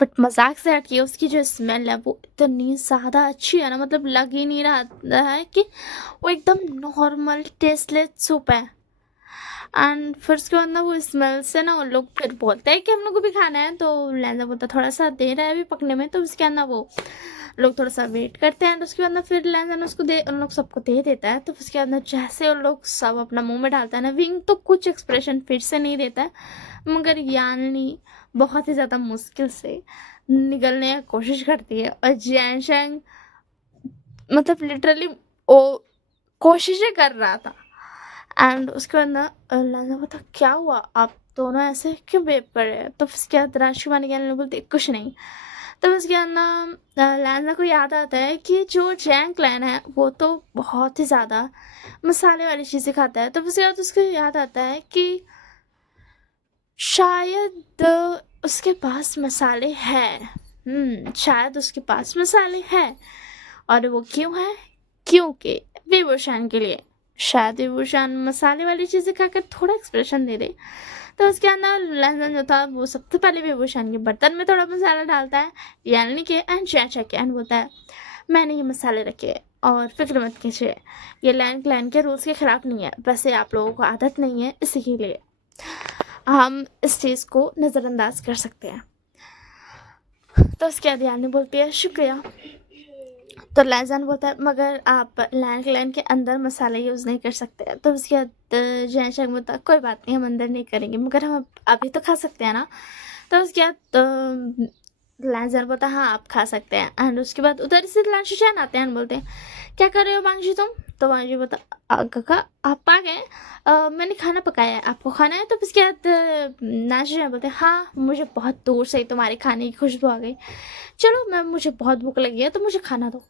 बट मजाक से हटके उसकी जो स्मेल है वो इतनी ज़्यादा अच्छी है ना, मतलब लग ही नहीं रहा है कि वो एकदम नॉर्मल टेस्टलेस सूप है। एंड फिर उसके बाद ना वो स्मेल से ना उन लोग फिर बोलते हैं कि हम लोग को भी खाना है। तो लैंसन बोलता थोड़ा सा देर है अभी पकने में। तो उसके बाद ना वो लोग थोड़ा सा वेट करते हैं, तो उसके बाद ना फिर लैंसन उसको उन लोग सबको दे देता है। तो उसके बाद ना जैसे उन लोग सब अपना मुंह में डालता है ना, विंग तो कुछ एक्सप्रेशन फिर से नहीं देता है, मगर यानी बहुत ही ज़्यादा मुश्किल से निकलने की कोशिश करती है। और जैनशंग मतलब लिटरली वो कोशिशें कर रहा था। एंड उसके बाद ना लैंसन बोलता क्या हुआ आप दोनों ऐसे क्यों बेब कर रहे हैं। तो उसके बाद राजकुमारी कहने बोलती कुछ नहीं। तो उसके बाद ना लैंसन को याद आता है कि जो जैंग क्लैन है वो तो बहुत ही ज़्यादा मसाले वाली चीज़ें खाता है। तो उसके बाद उसको याद आता है कि शायद उसके पास मसाले हैं। शायद उसके पास मसाले हैं, और वो क्यों है, क्योंकि विभूषण के लिए। शायद विभूषण मसाले वाली चीज़ें खाकर थोड़ा एक्सप्रेशन दे दे। तो उसके अंदर लैंसन जो था वो सबसे पहले विभूषण के बर्तन में थोड़ा मसाला डालता है, यानी कि एंड चाचा के, एंड बोलता है मैंने ये मसाले रखे और फिक्र मत कीजिए, ये लैंड क्लैन के रूल्स के ख़िलाफ़ नहीं है, वैसे आप लोगों को आदत नहीं है इसी के लिए हम इस चीज़ को नज़रअंदाज कर सकते हैं। तो उसके बाद यानी बोलती है शुक्रिया। तो लैंसन बोलता है मगर आप लैंड क्लैन के अंदर मसाले यूज़ नहीं कर सकते। तो उसके बाद जैनशंग बोलता है कोई बात नहीं हम अंदर नहीं करेंगे, मगर हम अभी तो खा सकते हैं ना। तो उसके बाद लैंसन बोलता है हाँ आप खा सकते हैं। एंड उसके बाद उधर से लांशुचैन आते हैं, बोलते हैं क्या कर रहे हो बांगजी तुम। तो बांगजी बोलता काका आप आ गए, मैंने खाना पकाया है आपको खाना है। तो उसके बाद लांशुचैन बोलते हैं हाँ मुझे बहुत दूर से ही तुम्हारे खाने की खुशबू आ गई, चलो मुझे बहुत भूख लगी है तो मुझे खाना दो।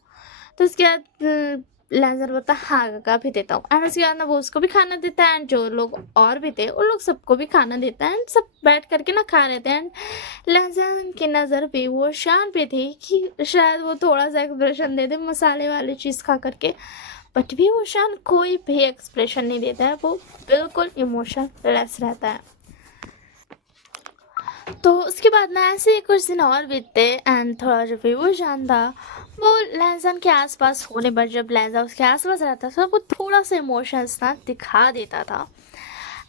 तो उसके बाद लैंसन बोलता हाँ काका भी देता हूँ। एंड उसके बाद ना वो उसको भी खाना देता है, एंड जो लोग और भी थे उन लोग सबको भी खाना देता है, एंड सब बैठ करके ना खा रहे थे। एंड लैंसन की नज़र भी वो शान पे थी कि शायद वो थोड़ा सा एक्सप्रेशन दे दे मसाले वाली चीज़ खा करके, बट भी वो शान कोई भी एक्सप्रेशन नहीं देता है, वो बिल्कुल इमोशन लेस रहता है। तो उसके बाद ना ऐसे ही कुछ दिन और बीतते, एंड थोड़ा जो विभूषण था वो लैंसन के आसपास होने पर, जब लैंसन उसके आसपास रहता था वो थोड़ा सा इमोशंस ना दिखा देता था।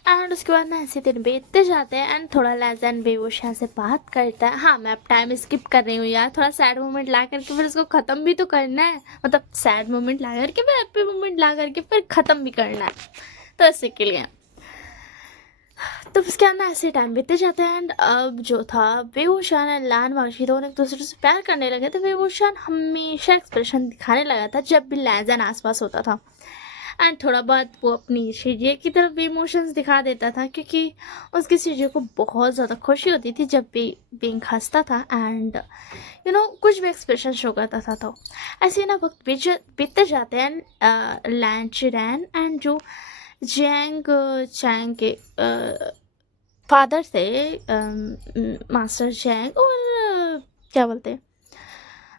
एंड उसके बाद ना ऐसे दिन बीतते जाते हैं, एंड थोड़ा लैंसन विभूषण से बात करता है। हाँ मैं अब टाइम स्किप कर रही हूँ यार, थोड़ा सैड मोमेंट ला करके फिर उसको ख़त्म भी तो करना है, मतलब सैड मोमेंट ला करके फिर हैप्पी मोमेंट ला करके फिर ख़त्म भी करना है, तो इसी के लिए। तो उसके अंदर ऐसे टाइम बीतते जाते हैं, एंड अब जो था विभूषण एंड लान वाशी दोनों एक दूसरे से प्यार करने लगे। तो विभूषण हमेशा एक्सप्रेशन दिखाने लगा था जब भी लैंसन आसपास होता था, एंड थोड़ा बहुत वो अपनी शिजिए की तरफ भी इमोशंस दिखा देता था, क्योंकि उसकी शिजिए को बहुत ज़्यादा खुशी होती थी जब भी बिंग हंसता था, एंड कुछ भी एक्सप्रेशन शो करता था। तो ऐसे ना वक्त बीतते जाते हैं। लैन चिरैन एंड जो जैंग चैंग के फादर थे, मास्टर जैंग, और क्या बोलते हैं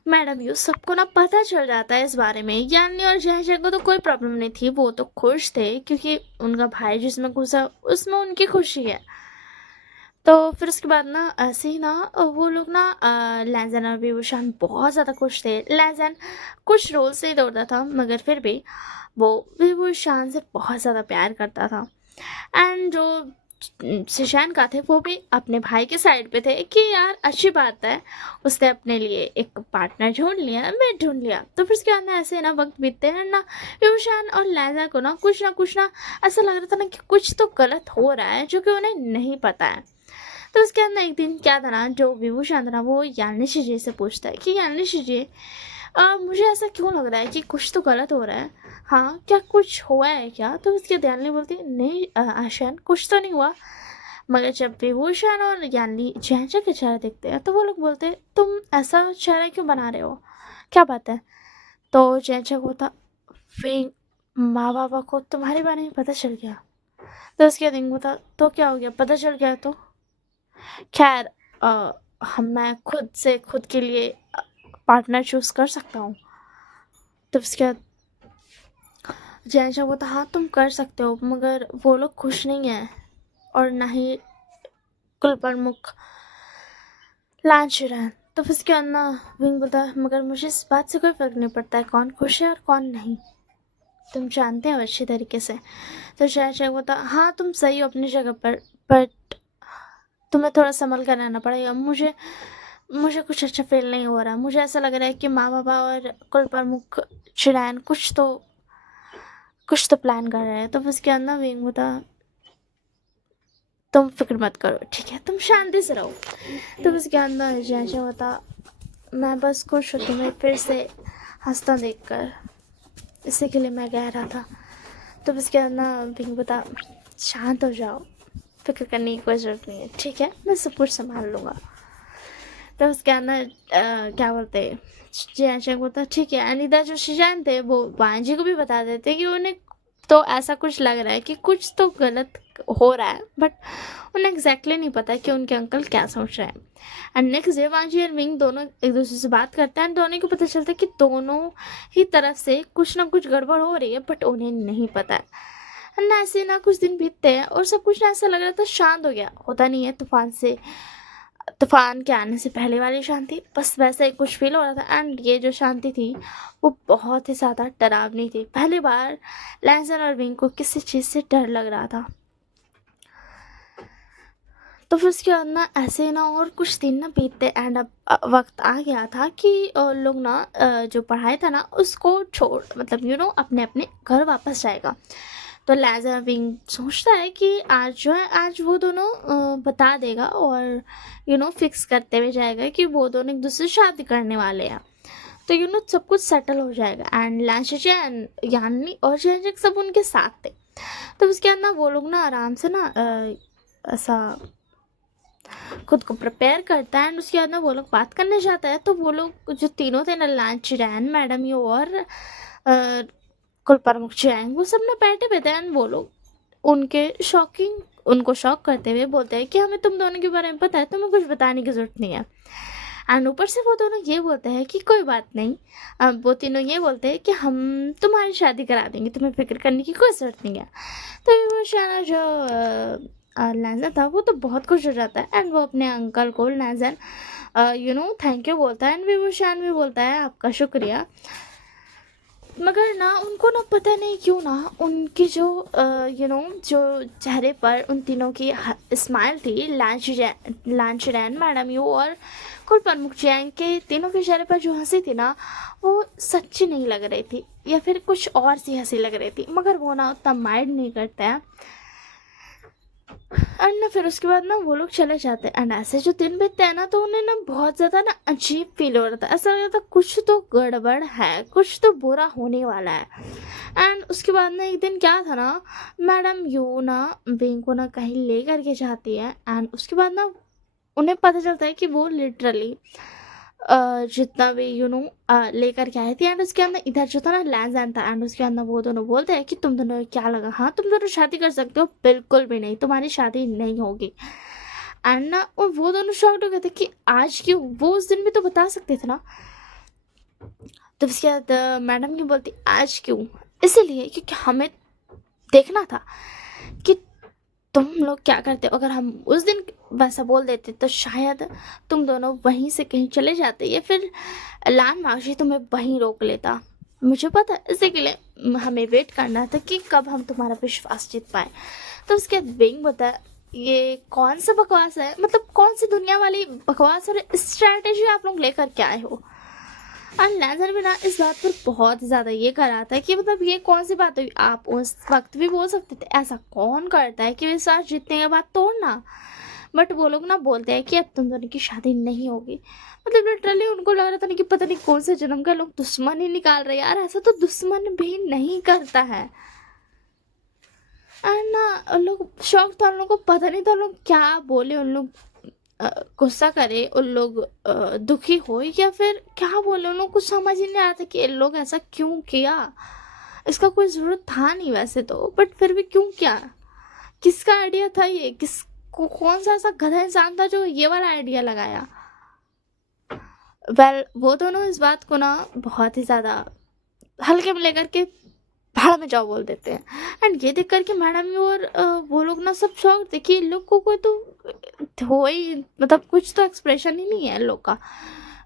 मैडम यू, सबको ना पता चल जाता है इस बारे में। यानी और जैंग को तो कोई प्रॉब्लम नहीं थी, वो तो खुश थे क्योंकि उनका भाई जिसमें घुसा उसमें उनकी खुशी है। तो फिर उसके बाद ना ऐसे ही ना वो लोग ना लैंसन और विभूषण बहुत ज़्यादा खुश थे। लैंसन कुछ रोल से ही दौड़ता था, मगर फिर भी वो विभूषण से बहुत ज़्यादा प्यार करता था। एंड जो शिशान का थे वो भी अपने भाई के साइड पे थे कि यार अच्छी बात है, उसने अपने लिए एक पार्टनर ढूंढ लिया, मैं ढूंढ लिया। तो फिर उसके बाद ना ऐसे ना वक्त बीतते हैं ना, शिशान और लैजा को ना कुछ ना ऐसा लग रहा था ना कि कुछ तो गलत हो रहा है जो कि उन्हें नहीं पता है। तो उसके अंदर एक दिन क्या था ना, जो विभूषण था ना वो यानिशी जी से पूछता है कि यानिशी जी मुझे ऐसा क्यों लग रहा है कि कुछ तो गलत हो रहा है, हाँ क्या कुछ हुआ है क्या? तो उसके ध्यान बोलती नहीं आशान कुछ तो नहीं हुआ। मगर जब विभूषण और यानी जैसा के चेहरा देखते हैं तो वो लोग बोलते हैं तुम ऐसा चेहरा क्यों बना रहे हो, क्या बात है? तो जैसा को था फिर माँ बाबा को तुम्हारे बारे में पता चल गया। तो उसके दिन था तो क्या हो गया, पता चल गया तो खैर मैं खुद से खुद के लिए पार्टनर चूज कर सकता हूँ। तो उसके बाद जैसा वो था हाँ तुम कर सकते हो, मगर वो लोग खुश नहीं है और ना ही कुल प्रमुख लांचुरन। तो फिर उसके बाद ना विंग बोलता मगर मुझे इस बात से कोई फर्क नहीं पड़ता है कौन खुश है और कौन नहीं, तुम जानते हो अच्छी तरीके से। तो जैसा बोलता हाँ तुम सही हो अपनी जगह पर, बट तुम्हें थोड़ा संभल कर रहना पड़ेगा। मुझे कुछ अच्छा फील नहीं हो रहा, मुझे ऐसा लग रहा है कि माँ बाबा और कुल प्रमुख चिड़ैन कुछ तो प्लान कर रहे हैं। तो उसके अंदर विंग बता तुम फिक्र मत करो ठीक है, तुम शांति से रहो। तो उसके अंदर जैसे बता मैं बस खुश हूँ तुम्हें फिर से हंसता देखकर, इसी के लिए मैं कह रहा था। तो उसके अंदर विंग बता शांत हो जाओ, फिक्र करने की कोई ज़रूरत नहीं है ठीक है, मैं सब कुछ संभाल लूँगा। तो उसके अंदर क्या बोलते जैसे बोलता ठीक है। अनिता जो शिजान थे वो वांजी को भी बता देते कि उन्हें तो ऐसा कुछ लग रहा है कि कुछ तो गलत हो रहा है, बट उन्हें एग्जैक्टली नहीं पता कि उनके अंकल क्या सोच रहे हैं। एंड नेक्स्ट डे वांजी और विंग दोनों एक दूसरे से बात करते हैं एंड दोनों को पता चलता है कि दोनों ही तरफ से कुछ ना कुछ गड़बड़ हो रही है, बट उन्हें नहीं पता है। ना ऐसे ना कुछ दिन बीतते हैं और सब कुछ ना ऐसा लग रहा था शांत हो गया, होता नहीं है तूफान के आने से पहले वाली शांति, बस वैसा ही कुछ फील हो रहा था। एंड ये जो शांति थी वो बहुत ही ज़्यादा डरावनी थी। पहली बार लैंसन और विंग को किसी चीज़ से डर लग रहा था। तो फिर उसके बाद ना ऐसे ना और कुछ दिन ना बीतते एंड अब वक्त आ गया था कि लोग ना जो पढ़ाई था ना उसको छोड़ मतलब अपने अपने घर वापस जाएगा। तो लैजा विंग सोचता है कि आज जो है आज वो दोनों बता देगा और फिक्स करते हुए जाएगा कि वो दोनों एक दूसरे से शादी करने वाले हैं। तो सब कुछ सेटल हो जाएगा एंड लैंशजैन यानी और जैनजिक सब उनके साथ थे। तो उसके बाद ना वो लोग ना आराम से ना ऐसा खुद को प्रिपेयर करता है एंड उसके बाद ना वो लोग बात करने जाता है। तो वो लोग जो तीनों थे ना लैंचरैन मैडम यू और कुल प्रमुख चैंग वो सब ना बैठे हुए थे एंड वो लोग उनको शॉक करते हुए बोलते हैं कि हमें तुम दोनों के बारे में पता है, तुम्हें कुछ बताने की जरूरत नहीं है। एंड ऊपर से वो दोनों ये बोलते हैं कि कोई बात नहीं, अब वो तीनों ये बोलते हैं कि हम तुम्हारी शादी करा देंगे, तुम्हें फिक्र करने की कोई ज़रूरत नहीं है। तो वो शाना जो लैंजन था वो तो बहुत खुश हो जाता है एंड वो अपने अंकल को लैंजन थैंक यू बोलता है एंड विभूषण भी बोलता है आपका शुक्रिया। मगर ना उनको ना पता नहीं क्यों ना उनकी जो जो चेहरे पर उन तीनों की स्माइल थी लांचरैन मैडम यू और कुल प्रमुख जैंग के तीनों के चेहरे पर जो हंसी थी ना वो सच्ची नहीं लग रही थी या फिर कुछ और सी हंसी लग रही थी, मगर वो ना उतना माइंड नहीं करते हैं। एंड ना फिर उसके बाद ना वो लोग चले जाते हैं एंड ऐसे जो दिन बीतते हैं ना तो उन्हें ना बहुत ज़्यादा ना अजीब फील हो रहा था, ऐसा लग रहा था कुछ तो गड़बड़ है, कुछ तो बुरा होने वाला है। एंड उसके बाद ना एक दिन क्या था ना मैडम यू ना विंग को ना कहीं ले करके जाती है एंड उसके बाद ना उन्हें पता चलता है कि वो लिटरली जितना भी लेकर के आई थी एंड उसके अंदर इधर जो था ना लैंजन था एंड उसके अंदर वो दोनों बोलते हैं कि तुम दोनों को क्या लगा, हाँ तुम दोनों शादी कर सकते हो, बिल्कुल भी नहीं, तुम्हारी शादी नहीं होगी। एंड ना और वो दोनों शॉक्ड हो गए थे कि आज क्यों, वो उस दिन भी तो बता सकते थे ना। तो उसके बाद मैडम ने बोलती आज क्यों, इसीलिए क्योंकि हमें देखना था कि तुम लोग क्या करते हो। अगर हम उस दिन वैसा बोल देते तो शायद तुम दोनों वहीं से कहीं चले जाते या फिर लान मावशी तुम्हें वहीं रोक लेता, मुझे पता है, इसी के लिए हमें वेट करना था कि कब हम तुम्हारा विश्वास जीत पाए। तो उसके बाद विंग होता है ये कौन सा बकवास है, मतलब कौन सी दुनिया वाली बकवास और स्ट्रैटेजी आप लोग लेकर के आए हो। और लेजर भी ना इस बात पर बहुत ज़्यादा ये कराता है कि मतलब ये कौन सी बात हुई, आप उस वक्त भी बोल सकते थे, ऐसा कौन करता है कि विश्वास जीतने के बाद तोड़ना। बट वो लोग ना बोलते हैं कि अब तुम दोनों की शादी नहीं होगी। मतलब लिटरली उनको लग रहा था ना कि पता नहीं कौन से जन्म का लोग दुश्मन ही निकाल रहे हैं यार, ऐसा तो दुश्मन भी नहीं करता है। एंड ना उन लोग शौक था, उन लोग को पता नहीं था उन लोग क्या बोले, उन लोग गुस्सा करे, उन लोग दुखी हो या फिर क्या बोले, उन लोग कुछ समझ ही नहीं आ रहा था कि इन लोग ऐसा क्यों किया। इसका कोई ज़रूरत था नहीं वैसे तो, बट फिर भी क्यों किया, किसका आइडिया था ये, किसको, कौन सा ऐसा गधा इंसान था जो ये वाला आइडिया लगाया। वो दोनों इस बात को ना बहुत ही ज़्यादा हल्के में लेकर के भाड़ में जाओ बोल देते हैं। एंड ये देख करके मैडम और वो लोग ना सब शौक थे कि इन लोग को कोई तो हो ही, मतलब कुछ तो एक्सप्रेशन ही नहीं है इन लोग का,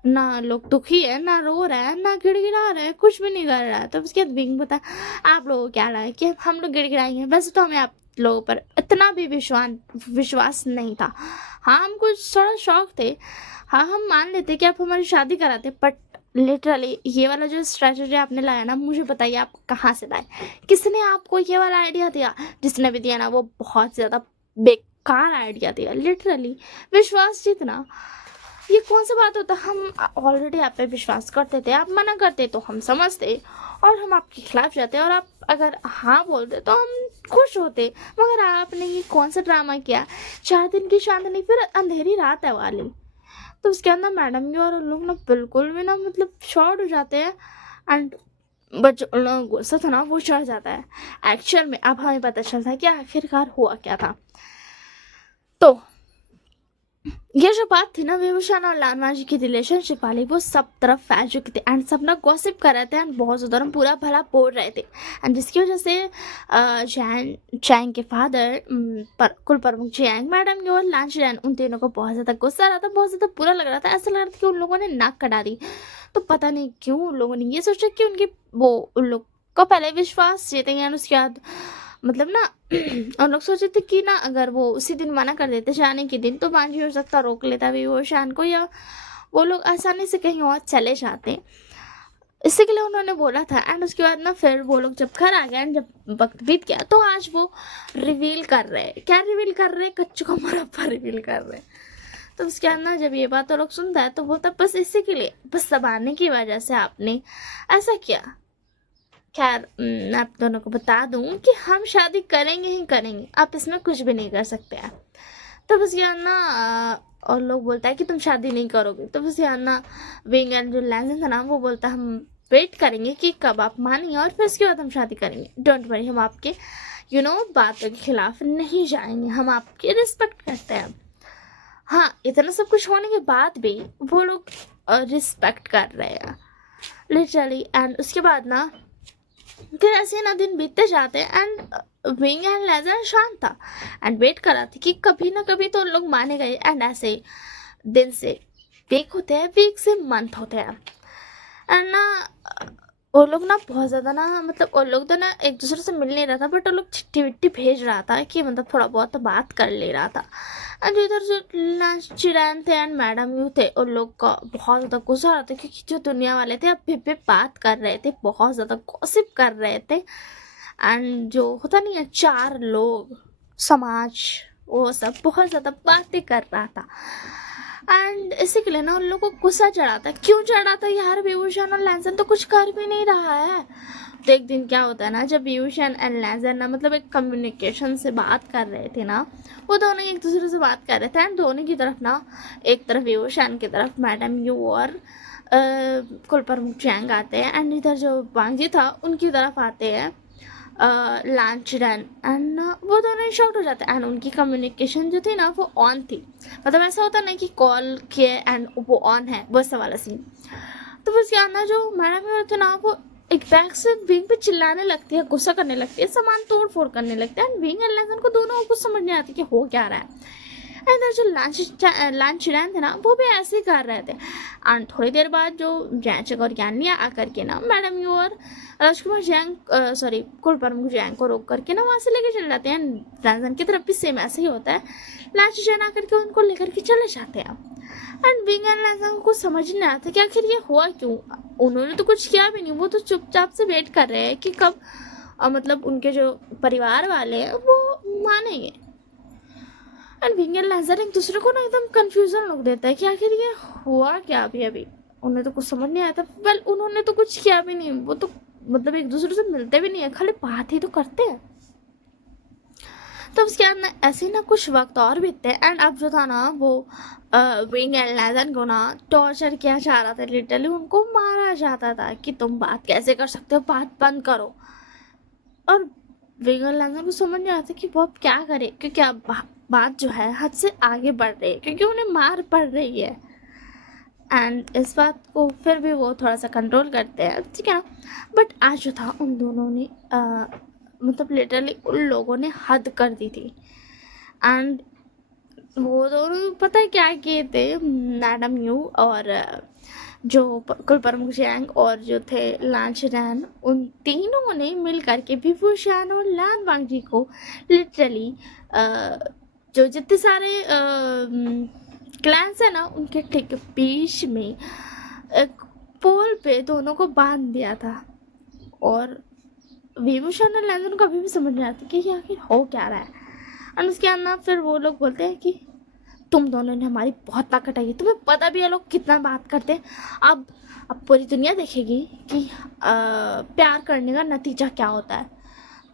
ना लोग दुखी है, ना रो रहा है, ना गिड़गिड़ा रहा है, कुछ भी नहीं कर रहा है। तो उसके बाद विंग बता आप लोगों को क्या रहा है कि हम लोग गिड़गिड़ाएंगे, वैसे तो हमें आप लोगों पर इतना भी विश्वास नहीं था। हाँ हम कुछ थोड़ा शौक थे, हाँ हम मान लेते कि आप हमारी शादी कराते, बट लिटरली ये वाला जो स्ट्रैटेजी आपने लाया ना, मुझे बताइए आप कहाँ से लाए, किसने आपको ये वाला आइडिया दिया। जिसने भी दिया ना वो बहुत ज़्यादा बेकार आइडिया दिया। लिटरली विश्वास जीतना ये कौन सा बात होता, हम ऑलरेडी आप पे विश्वास करते थे, आप मना करते तो हम समझते और हम आपके खिलाफ जाते, और आप अगर हाँ बोलते तो हम खुश होते। मगर आपने ये कौन सा ड्रामा किया, 4 दिन की चांदनी फिर अंधेरी रात है वाली। तो उसके अंदर मैडम भी और उन लोग ना बिल्कुल भी ना मतलब शॉर्ट हो जाते हैं। एंड बट उन लोगों को गुस्सा था ना वो चढ़ जाता है। एक्चुअल में अब हमें पता चलता है कि आखिरकार हुआ क्या था। तो ये जो बात थी ना विभूषण और लालमा जी की रिलेशनशिप वाली, वो सब तरफ फैल चुकी थी एंड सब ना गॉसिप कर रहे थे एंड बहुत ज़्यादा ना पूरा भला बोल रहे थे। एंड जिसकी वजह से चैंग के फादर कुल प्रमुख चैंग मैडम की और लांच रैन, उन तीनों को बहुत ज़्यादा गुस्सा आ रहा था, बहुत ज़्यादा बुरा लग रहा था। ऐसा लग रहा था कि उन लोगों ने नाक कटा दी। तो पता नहीं क्यों उन लोगों ने ये सोचा कि उनके वो उन लोग को पहले विश्वास जीतेंगे एंड उसके बाद मतलब ना और लोग सोचे थे कि ना अगर वो उसी दिन मना कर देते जाने के दिन तो मांझी हो सकता रोक लेता भी वो शान को, या वो लोग आसानी से कहीं और चले जाते। इसी के लिए उन्होंने बोला था। एंड उसके बाद ना फिर वो लोग जब घर आ गए एंड जब वक्त बीत गया तो आज वो रिवील कर रहे हैं, क्या रिवील कर रहे हैं, कच्चू का मुरब्बा रिवील कर रहे हैं। तो उसके बाद ना जब ये बात वो लोग सुनता है तो बोलता बस इसी के लिए, बस दबाने की वजह से आपने ऐसा किया। खैर आप दोनों को बता दूं कि हम शादी करेंगे ही करेंगे, आप इसमें कुछ भी नहीं कर सकते हैं। तो बस यार ना और लोग बोलता है कि तुम शादी नहीं करोगे। तो बस यार ना विंग एंड जो लैजन था ना वो बोलता हम वेट करेंगे कि कब आप मानेंगे और फिर उसके बाद हम शादी करेंगे। डोंट वरी, हम आपके बातों के खिलाफ नहीं जाएंगे, हम आपकी रिस्पेक्ट करते हैं। हाँ इतना सब कुछ होने के बाद भी वो लोग रिस्पेक्ट कर रहे हैं लिटरली। एंड उसके बाद ना फिर ऐसे ना दिन बीतते जाते एंड विंग एंड लेजर शांत था एंड वेट कर रहा था कि कभी ना कभी तो उन लोग माने गए। एंड ऐसे दिन से वीक होते हैं, वीक से मंथ होते हैं एंड ना वो लोग ना बहुत ज़्यादा ना मतलब वो लोग तो ना एक दूसरे से मिल नहीं रहा था, बट वो लोग चिट्ठी विट्ठी भेज रहा था कि मतलब थोड़ा बहुत तो बात कर ले रहा था। एंड इधर जो चिरैन थे एंड मैडम यू थे उन लोग का बहुत ज़्यादा गुस्सा आ रहा था क्योंकि जो दुनिया वाले थे अब भी बात कर रहे थे, बहुत ज़्यादा गॉसिप कर रहे थे। एंड जो होता नहीं है 4 लोग समाज, वो सब बहुत ज़्यादा बातें कर रहा था। एंड इसी के लिए ना उन लोगों को गुस्सा चढ़ा था। क्यों चढ़ा था यार, विभूषण और लैंसन तो कुछ कर भी नहीं रहा है। तो एक दिन क्या होता है ना, जब विभूषण एंड लैंसन ना मतलब एक कम्युनिकेशन से बात कर रहे थे ना, वो दोनों एक दूसरे से बात कर रहे थे एंड दोनों की तरफ ना एक तरफ विभूषण की तरफ मैडम यू और कुल प्रमुख चैंग आते हैं एंड इधर जो वांगजी था उनकी तरफ आते हैं लांच रन। एंड वो दोनों शॉक्ट हो जाते हैं एंड उनकी कम्युनिकेशन जो थी ना वो ऑन थी। मतलब ऐसा होता ना कि कॉल किए एंड वो ऑन है, वो ऐसा वाला सीन। तो बस यार ना जो मैडम होते ना वो एक बैग से विंग पे चिल्लाने लगती है, गुस्सा करने लगती है, सामान तोड़ फोड़ करने लगते हैं एंड विंग एंड लेजन को दोनों को कुछ समझ नहीं आती कि हो क्या रहा है। इधर जो लंच रैन थे ना वो भी ऐसे ही कर रहे थे। एंड थोड़ी देर बाद जो जैचक और ज्ञानी आकर के ना मैडम यू और राजकुमार जैंग सॉरी कुल प्रमुख जैंग को रोक करके ना वहाँ से लेके चले जाते हैं। रंजन की तरफ भी सेम ऐसे ही होता है, लंच रैन आकर के उनको लेकर के चले जाते हैं। एंड बिंग एंड लैंसा को कुछ समझ नहीं आता कि आखिर ये हुआ क्यों। उन्होंने तो कुछ किया भी नहीं, वो तो चुपचाप से वेट कर रहे हैं कि कब मतलब उनके जो परिवार वाले हैं वो मानेंगे। एंड बिंग एंड लैंसर एक दूसरे को ना एकदम कंफ्यूजन लोग देता है कि आखिर ये हुआ क्या अभी। उन्हें तो कुछ समझ नहीं आता। वेल उन्होंने तो कुछ किया भी नहीं, वो तो मतलब एक दूसरे से मिलते भी नहीं है, खाली बात ही तो करते हैं। तो उसके बाद ना ऐसे ही ना कुछ वक्त और बीतते हैं। एंड अब जो था ना वो विंग एंड लैजन को ना टॉर्चर किया जा रहा था, लिटरली उनको मारा जाता था कि तुम बात कैसे कर सकते हो, बात बंद करो। और विंग एंड लैजन को समझ नहीं आता कि वो अब क्या करे, क्योंकि अब बात जो है हद से आगे बढ़ रही है, क्योंकि उन्हें मार पड़ रही है। एंड इस बात को फिर भी वो थोड़ा सा कंट्रोल करते हैं, ठीक है ना। बट आज जो था उन दोनों ने मतलब लिटरली उन लोगों ने हद कर दी थी। एंड वो दोनों पता है क्या किए थे, मैडम यू और जो कुल प्रमुख जैंग और जो थे लांच रैन, उन तीनों ने मिल करके विभूषण और लान वांगजी को लिटरली जो जितने सारे क्लैंस है ना उनके ठीक बीच में एक पोल पे दोनों को बांध दिया था। और विभूषण और लैंजन को अभी भी समझ नहीं आता कि आखिर हो क्या रहा है। और उसके अंदर फिर वो लोग बोलते हैं कि तुम दोनों ने हमारी बहुत ताकत आई है, तुम्हें पता भी है लोग कितना बात करते हैं। अब पूरी दुनिया देखेगी कि प्यार करने का नतीजा क्या होता है।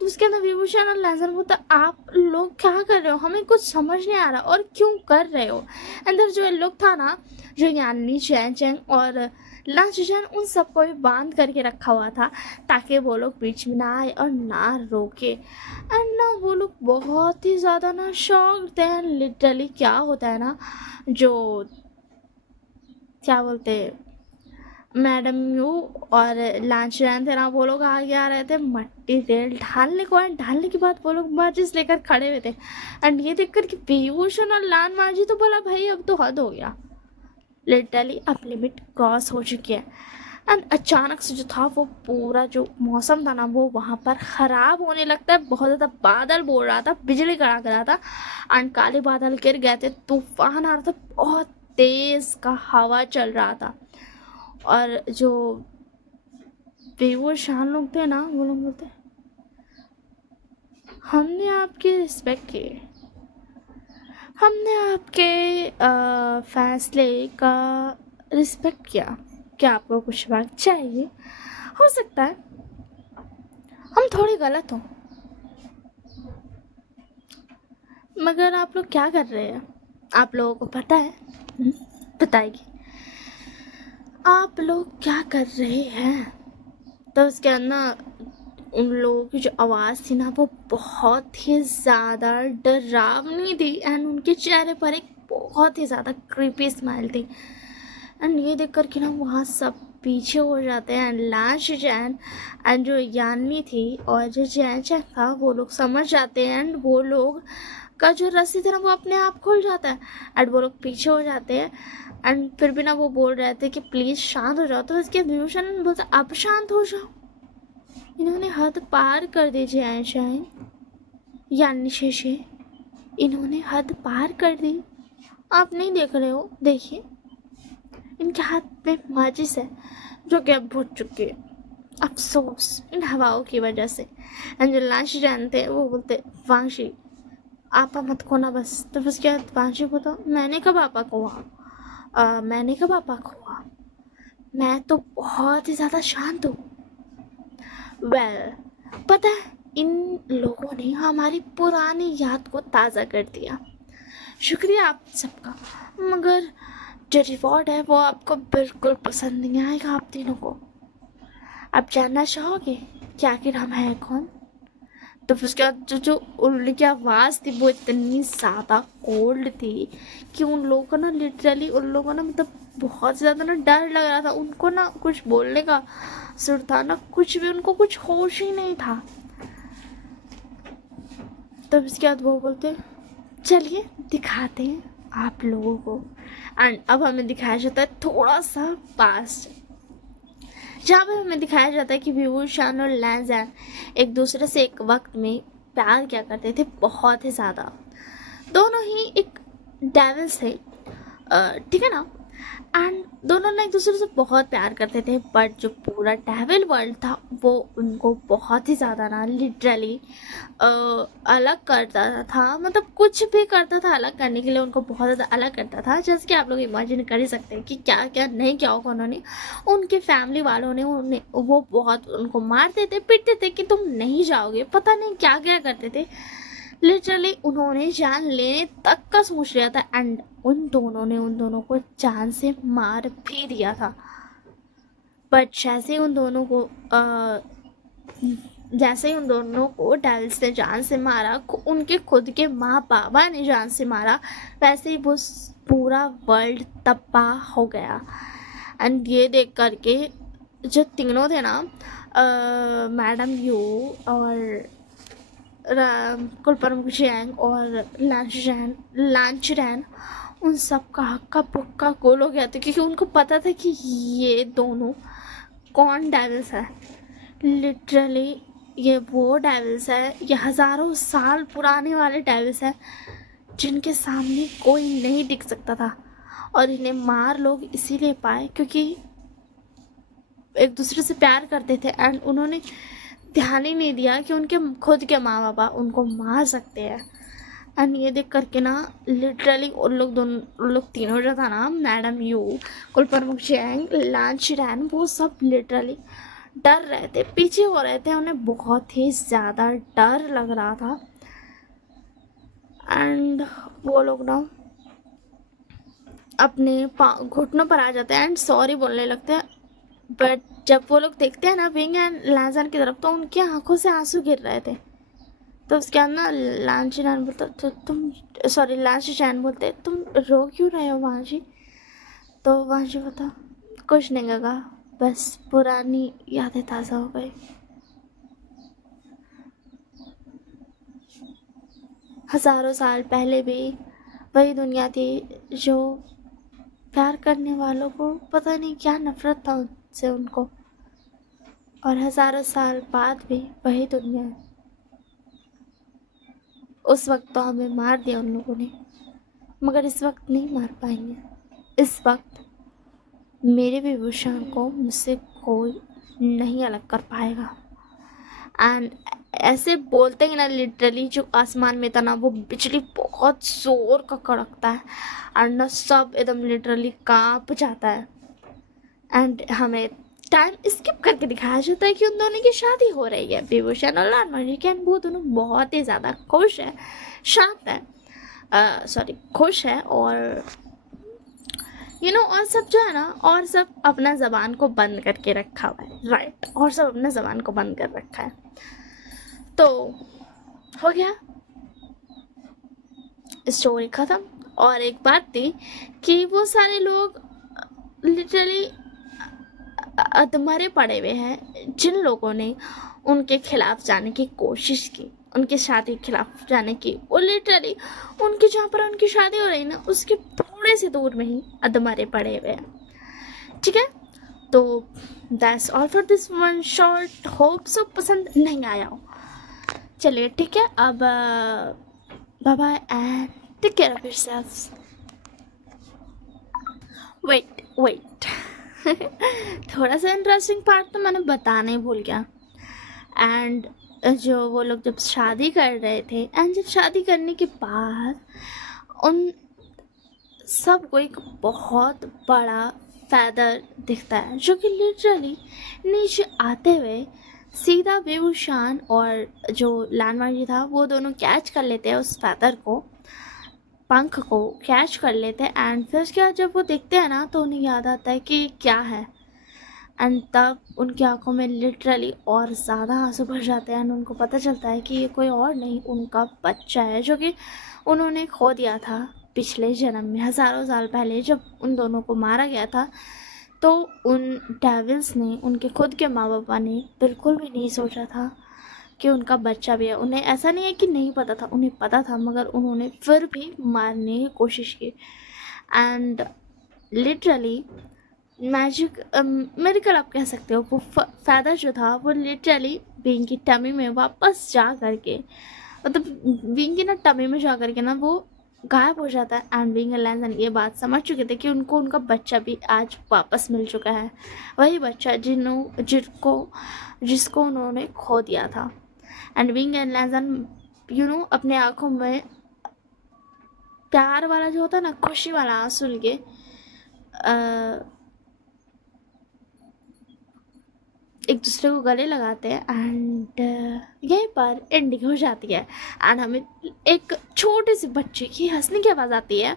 तो उसके अंदर विभूषण और लैजन बोलता आप लोग क्या कर रहे हो, हमें कुछ समझ नहीं आ रहा और क्यों कर रहे हो। अंदर जो लोग था ना, जो यानी चैन चैंग और लाचुचैन, उन सबको भी बांध करके रखा हुआ था ताकि वो लोग बीच में ना आए और ना रोके। एंड ना वो लोग बहुत ही ज़्यादा ना शॉक्ड थे। लिटरली क्या होता है ना, जो क्या बोलते मैडम यू और लांच रैन थे ना, वो लोग आगे आ रहे थे मट्टी तेल ढालने को। एंड ढालने के बाद वो लोग माचिस लेकर खड़े हुए थे। एंड ये देखकर कि विभूषण और लान मांझी तो बोला भाई अब तो हद हो गया, लिटरली अब लिमिट क्रॉस हो चुकी है। एंड अचानक से जो था वो पूरा जो मौसम था ना वो वहाँ पर ख़राब होने लगता है। बहुत ज़्यादा बादल बोल रहा था, बिजली कड़ाक रहा था। एंड काले बादल गिर गए थे, तूफान आ रहा था, बहुत तेज़ का हवा चल रहा था। और जो बेवशान लोग थे ना वो लोग बोलते हमने आपकी रिस्पेक्ट की, हमने आपके फैसले का रिस्पेक्ट किया, क्या आपको कुछ बात चाहिए। हो सकता है हम थोड़ी गलत हों, मगर आप लोग क्या कर रहे हैं आप लोगों को पता है। बताएगी आप लोग क्या कर रहे हैं। तो उसके अंदर उन लोगों की जो आवाज़ थी ना वो बहुत ही ज़्यादा डरावनी थी। एंड उनके चेहरे पर एक बहुत ही ज़्यादा क्रीपी स्माइल थी। एंड ये देख कर के ना वहाँ सब पीछे हो जाते हैं। एंड लांच जैन एंड जो यानी थी और जो जैन चैन था वो लोग समझ जाते हैं। एंड वो लोग का जो रस्सी था ना वो अपने आप खुल जाता है। एंड वो लोग पीछे हो जाते हैं। एंड फिर भी ना वो बोल रहे थे कि प्लीज़ शांत हो जाओ। तो उसके विभूषण बोलता अब शांत हो जाओ, इन्होंने हद पार कर दी जैन चैन यानी शेषे, इन्होंने हद पार कर दी। आप नहीं देख रहे हो, देखिए इनके हाथ में माचिस है जो कि अब बुझ चुकी है, अफसोस इन हवाओं की वजह से। एंड जो लांच जानते हैं वो बोलते वांशी आपा मत खोना बस। तो उसके बाद वांशी बोलता मैंने कब आपा खोआ, मैंने कब आपा खोआ, मैं तो बहुत ही ज़्यादा शांत हूँ। वेल पता है इन लोगों ने हमारी पुरानी याद को ताज़ा कर दिया, शुक्रिया आप सबका। मगर जो रिवॉर्ड है वो आपको बिल्कुल पसंद नहीं आएगा आप तीनों को। आप जानना चाहोगे कि आखिर हम हैं कौन। तो उसके बाद जो उनकी आवाज़ थी वो इतनी ज़्यादा कोल्ड थी कि उन लोगों को ना लिटरली उन लोगों ना मतलब बहुत ज़्यादा ना डर लग रहा था। उनको ना कुछ बोलने का सुर था ना कुछ भी, उनको कुछ होश ही नहीं था। तब इसके बाद वो बोलते चलिए दिखाते हैं आप लोगों को। एंड अब हमें दिखाया जाता है थोड़ा सा पास्ट, जहाँ पे हमें दिखाया जाता है कि विभूषण और लैंजन एक दूसरे से एक वक्त में प्यार किया करते थे, बहुत ही ज़्यादा। दोनों ही एक डेविल्स थे, ठीक है ना। एंड दोनों ने एक दूसरे से बहुत प्यार करते थे, बट जो पूरा डेविल वर्ल्ड था वो उनको बहुत ही ज़्यादा ना लिटरली अलग करता था। मतलब कुछ भी करता था अलग करने के लिए, उनको बहुत ज़्यादा अलग करता था। जैसे कि आप लोग इमेजिन कर ही सकते हैं कि क्या क्या नहीं किया होगा उन्होंने। उनके फैमिली वालों ने उन्हें वो बहुत उनको मारते थे, पीटते थे कि तुम नहीं जाओगे, पता नहीं क्या क्या करते थे। लिटरली उन्होंने जान लेने तक का सोच लिया था। एंड उन दोनों को जान से मार भी दिया था। बट जैसे ही उन दोनों को डेविल्स ने जान से मारा, उनके खुद के माँ बाबा ने जान से मारा, वैसे ही वो पूरा वर्ल्ड तबाह हो गया। एंड ये देख करके जो तीनों थे ना, मैडम यू और कुलपरम जियांग और लांचरैन, उन सब का हक्का पुक्का गोल हो गया था, क्योंकि उनको पता था कि ये दोनों कौन डेविल्स है। लिटरली ये वो डेविल्स है, ये हज़ारों साल पुराने वाले डेविल्स हैं जिनके सामने कोई नहीं टिक सकता था। और इन्हें मार लोग इसीलिए पाए क्योंकि एक दूसरे से प्यार करते थे। एंड उन्होंने ध्यान ही नहीं दिया कि उनके खुद के माँ बाबा उनको मार सकते हैं। एंड ये देख करके ना लिटरली उन लोग तीनों जो था ना, मैडम यू, कुलप्रमुख जियांग, लांचरैन, वो सब लिटरली डर रहे थे, पीछे हो रहे थे। उन्हें बहुत ही ज़्यादा डर लग रहा था। एंड वो लोग ना अपने घुटनों पर आ जाते हैं एंड सॉरी बोलने लगते हैं। बट जब वो लोग देखते हैं ना विंग एंड लैंजन की तरफ, तो उनकी आंखों से आंसू गिर रहे थे। तो उसके बाद ना लांचरैन बोलता, तो तुम सॉरी लांचरैन बोलते, तुम रो क्यों रहे हो वांजी? तो वांजी बता, कुछ नहीं गगा, बस पुरानी यादें ताज़ा हो गई। हज़ारों साल पहले भी वही दुनिया थी जो प्यार करने वालों को पता नहीं क्या नफरत था उनसे उनको, और हज़ारों साल बाद भी वही दुनिया है। उस वक्त तो हमें मार दिया उन लोगों ने, मगर इस वक्त नहीं मार पाएंगे। इस वक्त मेरे विभूषण को मुझसे कोई नहीं अलग कर पाएगा। एंड ऐसे बोलते ही ना लिटरली जो आसमान में था ना, वो बिजली बहुत जोर का कड़कता है और ना सब एकदम लिटरली कांप जाता है। एंड हमें टाइम स्किप करके दिखाया जाता है कि उन दोनों की शादी हो रही है, विभूषण और लालमणि की। वो दोनों बहुत ही ज़्यादा खुश है, शांत है, खुश है। और और सब जो है ना, और सब अपना ज़बान को बंद करके रखा हुआ है, राइट। और सब अपना ज़बान को बंद कर रखा है। तो हो गया, स्टोरी ख़त्म। और एक बात थी कि वो सारे लोग लिटरली अधमरे पड़े हुए हैं जिन लोगों ने उनके खिलाफ जाने की कोशिश की, उनकी शादी के खिलाफ जाने की। वो लिटरली उनके जहाँ पर उनकी शादी हो रही ना, उसके थोड़े से दूर में ही अधमरे पड़े हुए हैं, ठीक है। तो that's all for this one short. Hope so पसंद नहीं आया हो। चलिए ठीक है, अब bye bye and take care of yourselves. Wait थोड़ा सा इंटरेस्टिंग पार्ट तो मैंने बताना ही भूल गया। एंड जो वो लोग जब शादी कर रहे थे, एंड जब शादी करने के बाद उन सबको एक बहुत बड़ा फैदर दिखता है, जो कि लिटरली नीचे आते हुए सीधा विभूषण और जो लालमणि था, वो दोनों कैच कर लेते हैं उस फैदर को, पंख को कैच कर लेते हैं। एंड फिर उसके बाद जब वो देखते हैं ना, तो उन्हें याद आता है कि क्या है। एंड तब उनकी आंखों में लिटरली और ज़्यादा आंसू भर जाते हैं। एंड उनको पता चलता है कि ये कोई और नहीं, उनका बच्चा है, जो कि उन्होंने खो दिया था पिछले जन्म में, हज़ारों साल पहले जब उन दोनों को मारा गया था। तो उन डेविल्स ने, उनके खुद के माँ बापा ने बिल्कुल भी नहीं सोचा था कि उनका बच्चा भी है। उन्हें ऐसा नहीं है कि नहीं पता था, उन्हें पता था, मगर उन्होंने फिर भी मारने की कोशिश की। एंड लिटरली मैजिक मेरेकल आप कह सकते हो, वो फैदर जो था वो लिटरली बीइंग की टमी में वापस जा करके, मतलब बीइंग की ना टमी में जा करके ना वो गायब हो जाता है। एंड बीइंग लैंसन ये बात समझ चुके थे कि उनको उनका बच्चा भी आज वापस मिल चुका है, वही बच्चा जिसको उन्होंने खो दिया था। एंड बीइंग लैंसन अपने आँखों में प्यार वाला जो होता है ना, खुशी वाला आंसू लेके एक दूसरे को गले लगाते हैं। एंड यहीं पर एंडिंग हो जाती है। एंड हमें एक छोटे से बच्चे की हंसने की आवाज़ आती है।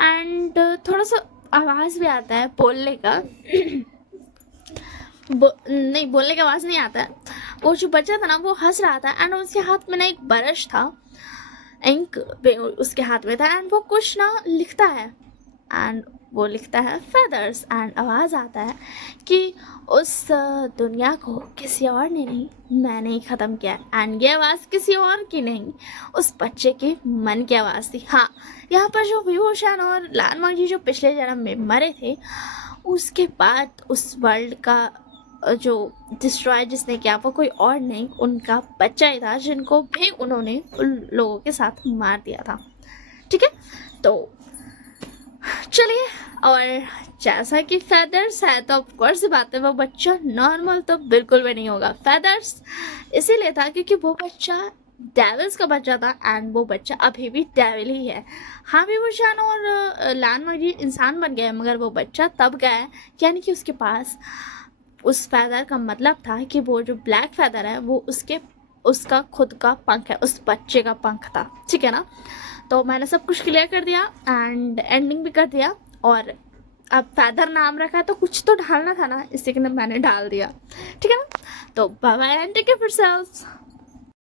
एंड थोड़ा सा आवाज़ भी आता है बोलने का नहीं, बोलने का आवाज़ नहीं आता है। वो जो बच्चा था ना वो हंस रहा था। एंड उसके हाथ में ना एक ब्रश था, इंक उसके हाथ में था। एंड वो कुछ ना लिखता है, एंड वो लिखता है फेदर्स। एंड आवाज़ आता है कि उस दुनिया को किसी और ने नहीं, मैंने ही ख़त्म किया। एंड ये आवाज़ किसी और की नहीं, उस बच्चे के मन की आवाज़ थी। हाँ, यहाँ पर जो विभूषण और लाल जी जो पिछले जन्म में मरे थे, उसके बाद उस वर्ल्ड का जो डिस्ट्रॉय जिसने किया वो कोई और नहीं, उनका बच्चा ही था, जिनको भी उन्होंने उन लोगों के साथ मार दिया था। ठीक है, तो चलिए, और जैसा कि फेदर्स है तो ऑफकोर्स बात है, वो बच्चा नॉर्मल तो बिल्कुल भी नहीं होगा। फेदर्स इसीलिए था क्योंकि वो बच्चा डेविल्स का बच्चा था। एंड वो बच्चा अभी भी डेविल ही है। हाँ, विभूषण और लानमजी इंसान बन गए, मगर वो बच्चा तब गया है, यानी कि उसके पास उस फैदर का मतलब था कि वो जो ब्लैक फैदर है वो उसका खुद का पंख है, उस बच्चे का पंख था। ठीक है ना, तो मैंने सब कुछ क्लियर कर दिया एंड एंडिंग भी कर दिया। और अब फैदर नाम रखा है तो कुछ तो ढालना था ना, इसी के मैंने डाल दिया। ठीक है ना, तो bye bye and take care of yourself.